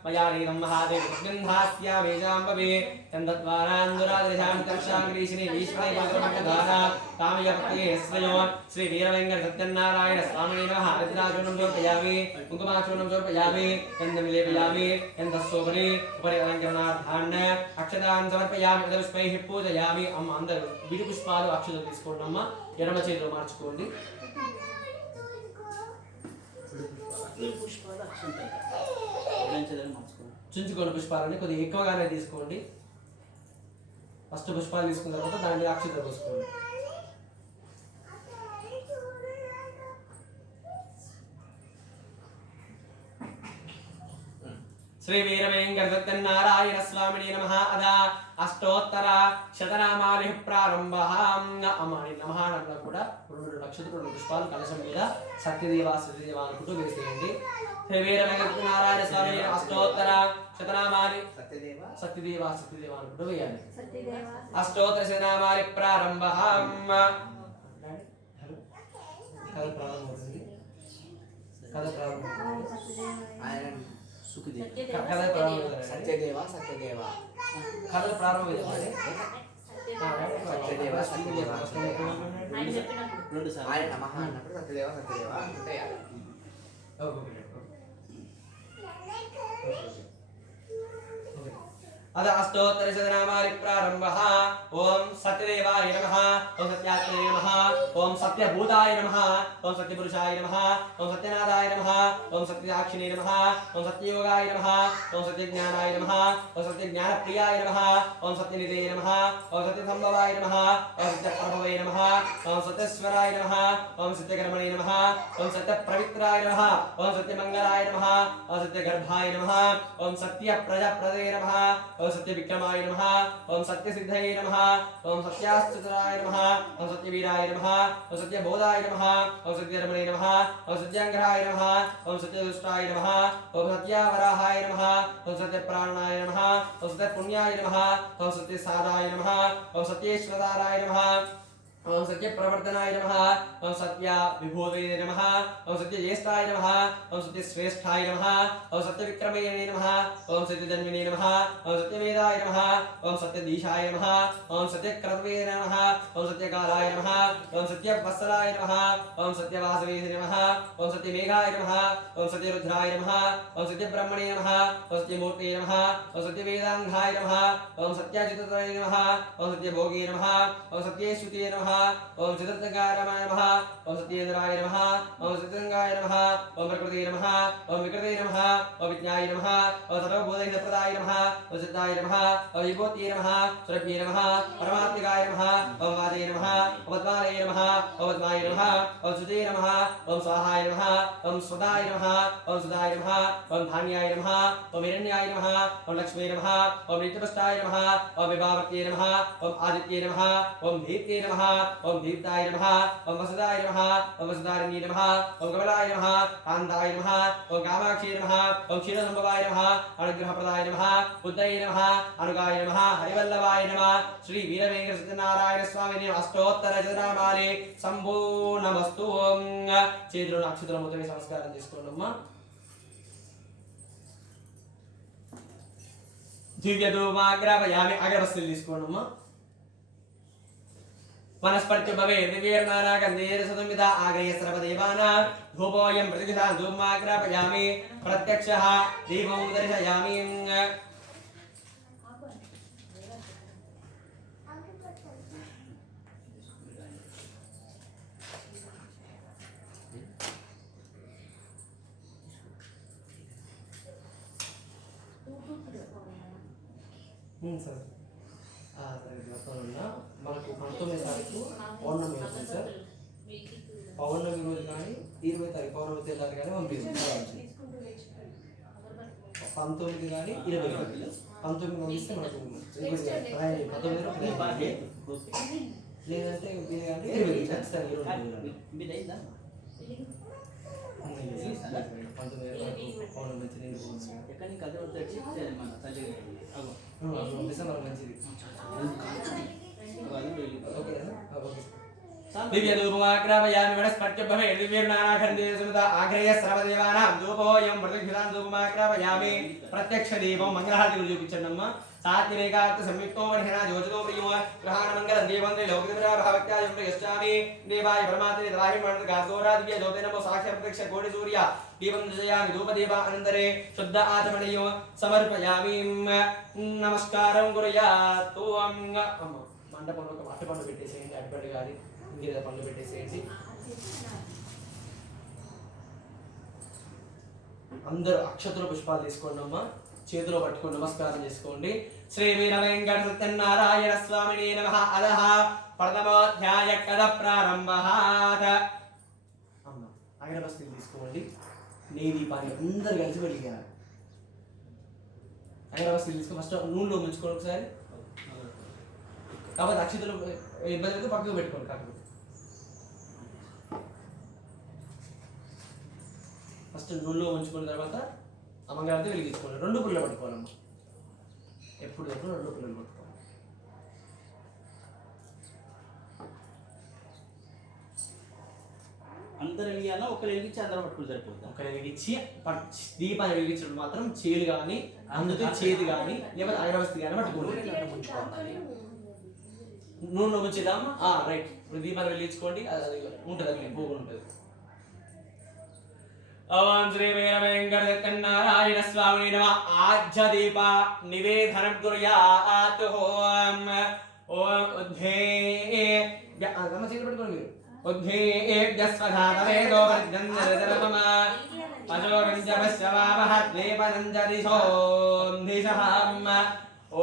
మయానీతం మహాదేవి తస్మిన్ధాస్యామేజాంబవే చందద్వారాందురాదృశాం తక్షాగ్రీషిని ఈశ్వరే మంత్రమకదాన కామయపత్యే శ్రయో శ్రీ వీరవేంకట సత్యనారాయణ స్వామినే నమః రత్నాచూర్ణం సమర్పయామి కుంకుమాచూర్ణం సమర్పయామి గంధం లేపయామి ఎంతస్సోపరి ఉపరి అలంకరణార్థాన్న అక్షతాన్ సమర్పయామి ఉదవిష్మై పూజయామి అమ్మ అందరూ విడి పుష్పాలు అక్షతలు తీసుకోండి అమ్మ ఎడమ చేతిలో మార్చుకోండి పుష్పాలు అక్షంతాలు మార్చుకోండి చుంచుకోండి పుష్పాలని కొద్దిగా ఎక్కువగానే తీసుకోండి ఫస్ట్ పుష్పాలు తీసుకున్న తర్వాత దాని మీద అక్షతలు పోసుకోండి శ్రీ వీరవేంకట సత్యనారాయణ స్వామిని నమః అదా అష్టోత్తర శతనామాలి ప్రారంభః అమ్మాని నమః అన్న కూడా రెండు నక్షత్రాలు రెండు పుష్పాలు కలశం మీద సత్యదేవ సత్యదేవ అనుకుంటూ వేసేయండి శ్రీ వీరవేంకట సత్యనారాయణ స్వామిని అష్టోత్తర శతనామాలి సత్యదేవ సత్యదేవ సత్యదేవ అనుకుంటూ వేయాలి సత్యదేవ అష్టోత్తర శతనామాలి ప్రారంభః కథ ప్రారంభమవుతుంది కథ ప్రారంభమవుతుంది ఆయన సుఖదేవ్ కథ ప్రారంభమవుతుంది సత్యదేవ సత్యదేవ కథ ప్రారంభమవుతుంది సత్యదేవ సత్యదేవ ఆయన చెప్పినప్పుడు రెండు సార్లు ఆయన నమః అన్నప్పుడు సత్యదేవ సత్యదేవ ఉంటాయి अथ अष्टोत्तर शतनामानि प्रारम्भः ओम सत्यदेवाय नमः ओम सत्यात्मने नमः ओम सत्यभूताय नमः ओम सत्यपुरुषाय नमः ओम सत्यनाथाय नमः ओम सत्याक्षिणे नमः ओम सत्ययोगाय नमः ओम सत्यज्ञानाय नमः ओम सत्यज्ञानप्रियाय नमः ओम सत्यनिधे नमः ओम सत्यसंभवाय नमः ओम सत्यप्रभवे नमः ओम सत्यस्वराय नमः ओम सत्यकर्मणे नमः ओम सत्यपवित्राय नमः ओम सत्यमंगलाय नमः ओम सत्यगर्भाय नमः ओम सत्यप्रजप्रदे नमः ओम ओम सत्य विक्रमाय नमः ओम सत्य सिद्धये नमः ओम सत्याश्चतुराय नमः ओम सत्य वीराय नमः ओम सत्य बोधाय नमः ओम सत्य रमणे नमः ओम सत्यांग्रहाय नमः ओम सत्य दुष्टाय नमः ओम सत्यावराहाय नमः ओम सत्य प्राणाय नमः ओम सत्य पुण्याय नमः ओम सत्य साराय नमः ओम सत्येश्वराय नमः ओम सत्य प्रवर्तनाय नमः ओम सत्य विभूतये नमः ओम सत्य ज्येष्ठाय नमः ओम सत्य श्रेष्ठाय नमः ओम सत्य विक्रमये नमः ओम सत्य जन्मने नमः ओम सत्य मेधाय नमः ओम सत्य दीशाय नमः ओम सत्य क्रतवे नमः ओम सत्य कालाय नमः ओम सत्य वत्सलाय नमः ओम सत्य वासवे नमः ओम सत्य मेघाय नमः ओम सत्य रुद्राय नमः ओम सत्य ब्रह्मणे नमः ओम सत्य मूर्ते नमः ओम सत्य वेदांगाय नमः ओम सत्याचितये नमः ओम सत्य भोगे नमः ओम सत्येश्वते नमः ओम चित्रंगाय नमः ओम सत्येंद्राय नमः ओम सत्यंगाय नमः ओम प्रकृते नमः ओम विकृते नमः ओम विज्ञाय नमः ओम सर्वभूतैः प्रदाय नमः ओम सिद्धाय नमः ओम विभूतये नमः सुरभ्ये नमः परमात्मिकाय नमः ओम वादये नमः ओम पद्मालये नमः ओम पद्माय नमः ओम सुते नमः ओम स्वाहाय नमः ओम स्वदाय नमः ओम सुदाय नमः ओम धान्याय नमः ओम हिरण्याय नमः ओम लक्ष्मी नमः ओम नित्यपुष्टाय नमः ओम विभावत्ये नमः ओम आदित्ये नमः ओम धीप्ते नमः ओम दीप्ताय नमः ओम वसुदाय नमः ओम वसुदारिणी नमः ओम कमलाय नमः कान्ताय नमः ओम कामाक्षी नमः ओम क्षीरसंभवाय नमः अनुग्रहप्रदाय नमः बुद्धये नमः अनुगाय नमः हरिवल्लभाय नमः श्री वीरवेंकट सत्यनारायण स्वामिने अष्टोत्तर शतनामानि संपूर्णमस्तु ओम చేతులను అక్షతలముతో నమస్కారం చేసుకోండమ్మా దివ్యధూమాగ్రాపయామి అగరబత్తులు తీసుకోండమ్మా वनस्पत्य भवे दिव्यर्नाना गंधेर सदमिदा आग्रह सर्वदेवाना धूपोयं प्रतिदिशा धूमाग्रापयामि प्रत्यक्षः दीपं दर्शयामि सर మనకు 19 తారీఖు పౌర్ణమి అవుతుంది సార్ పౌర్ణమి రోజు కానీ 20 తారీఖు పౌర్ణమి తెల్లారి కానీ పంపిస్తాం 19 కానీ 20 19 పంపిస్తే మనకు 19 లేదంటే ఇది కానీ 20 ఖచ్చితంగా పౌర్ణమి మంచి నీళ్ళు ఎక్కడి కథ డిసెంబర్ మంచిది दिव्य धूपमाग्रापयामि वनस्पत्य भवे दिव्यर्नानाखण्डे सुमता आग्रह सर्वदेवानां धूपोऽयं प्रतिदिशां धूपमाग्रापयामि प्रत्यक्ष दीपं मंगलहारति చూపించండమ్మ सात्विकार्थ संयुक्तो वह्निना ज्योतितो प्रियो ग्रहाण मंगल देवं लोकदेवता भावक्त्यायं प्रयच्छामि देवाय परमात्मने द्राहि मंत्र गार्गोरा दिव्य ज्योति नमो साक्षात् प्रत्यक्ष कोटि सूर्य दीपं दर्शयामि धूपदीप अनन्तरे शुद्ध आचमनयो समर्पयामि नमस्कारं कुर्यात् ओम अम्म మండపంలో ఒక అట్టపండు పెట్టేసేయండి అట్టపండు కానీ ఇంకేదో పండు పెట్టేసేయండి అందరూ అక్షతల పుష్పాలు తీసుకోండి అమ్మా చేతిలో పట్టుకొని నమస్కారం చేసుకోండి శ్రీ వీర వెంకట సత్యనారాయణ స్వామినే నమః అదః ప్రథమోధ్యాయ కథ ప్రారంభః అమ్మ అగరబత్తులు తీసుకోండి నెయ్యి దీపాన్ని అందరూ కలిసి వెలిగారు అగరబత్తులు తీసుకొని ఫస్ట్ నూనెలో ముంచుకోండి ఒకసారి కాబట్టి అక్షతలు ఇబ్బంది అయితే పక్కకు పెట్టుకోండి కాకపోతే ఫస్ట్ నూనెలో ఉంచుకున్న తర్వాత అమ్మగారితో వెలిగించుకోండి 2 పుల్లలు పట్టుకోవాలమ్మా ఎప్పుడు 2 పుల్లలు పట్టుకోవాలి అందరు వెలిగానా ఒకరు వెలిగించి అందరూ పట్టుకుని సరిపోతుంది ఒకరు వెలిగించి దీపాన్ని వెలిగించడం మాత్రం చేలు కానీ అందుకే చేతి కానీ లేకపోతే అగరబత్తి కానీ పట్టుకోండి నూనె ముంచిద్దామా రైట్ ఇప్పుడు దీపాన్ని వెలిగించుకోండి అది ఉంటుంది అది పోగు ఉంటుంది ओम श्री वीर वेंकट सत्यनारायण स्वामी नमः आज्य दीप निवेदनं कुर्यात् ओम ओम उद्धे गम सील पట్టుకోండి उद्धे यस्वधातवेदो वर्जन्नरतरमम अजोगञ्जपश्यवामः द्वीपनञ्जदिशो दिशहम्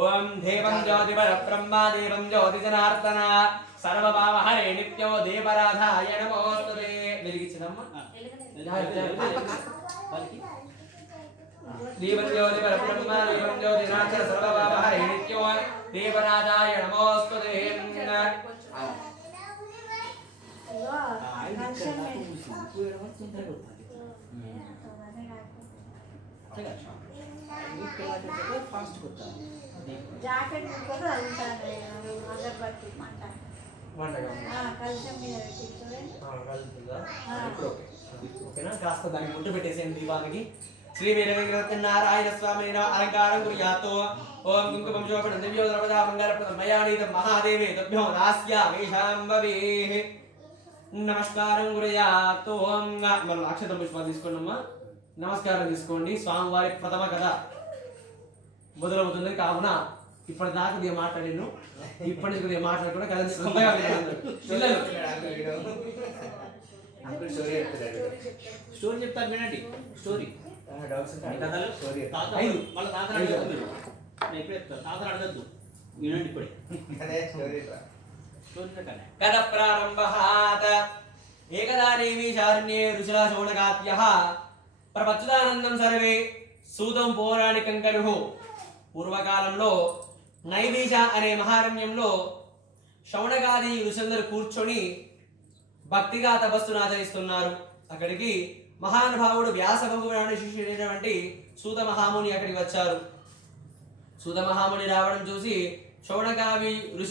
ओम देवं ज्योतिपरब्रह्मा देवं ज्योतिजनार्दन सर्वभावहरे नित्यो देवराधाय नमोस्तुते వెలిగించదమ్మా దీపజ్యో దేవరబ్రహ్మ దేవజ్యో దినాచర సర్వభావహరి నిత్యో దేవరాజాయ నమోస్తుతే ఫాస్ట్ కొత్తా జాకెట్ ముక్కలు అల్లుతాను అగరబత్తి మంట కలుషం మీద పెట్టి చూడండి. ఓకేనా కాస్త దాన్ని ముట్టు పెట్టేసేయండి దీపానికి శ్రీ వీరవేంకటనారాయణ స్వామి అలంకారం కుర్యాతో ఓం కుంకుమం శోభనం దివ్యో ద్రవదా మంగళప్రదం మయానీతం మహాదేవే తభ్యో దాస్యామేషాంబవేః నమస్కారం కుర్యాతో మనం అక్షత పుష్పాలు తీసుకోండమ్మా నమస్కారం తీసుకోండి స్వామివారి ప్రథమ కథ మొదలవుతుంది కావున ఇప్పటిదాకా కొద్దిగా మాట్లాడాను ఇప్పటి నుంచి కొద్దిగా మాట్లాడకుండా కథ శ్రద్ధగా వినండి పిల్లలు అంకుల్ స్టోరీ చెప్తాడు. స్టోరీ చెప్తాను వినండి స్టోరీ డౌట్స్ ఉంటాయి. కథలు స్టోరీ తాత ఐదు. మళ్ళీ తాతను అడగద్దు మీరు నేను ఇప్పుడే చెప్తాను తాతను అడగద్దు వినండి ఇప్పుడే అదే స్టోరీ రా. స్టోరీ కానీ కథ ప్రారంభాత్ ఏకదా నైమిషారణ్యే ఋషిలా శౌనకాత్యః ప్రపచ్యుతానందం సర్వే సూతం పౌరాణికం కలుః పూర్వకాలంలో నైమిష అనే మహారణ్యంలో శౌనకాది ఋషులందరూ కూర్చొని భక్తిగా తపస్సును ఆచరిస్తున్నారు. అక్కడికి మహానుభావుడు వ్యాస భగవానుడి శిష్యుడైనటువంటి సూత మహాముని అక్కడికి వచ్చారు. సూత మహాముని రావడం చూసి శౌనకాది ఋషి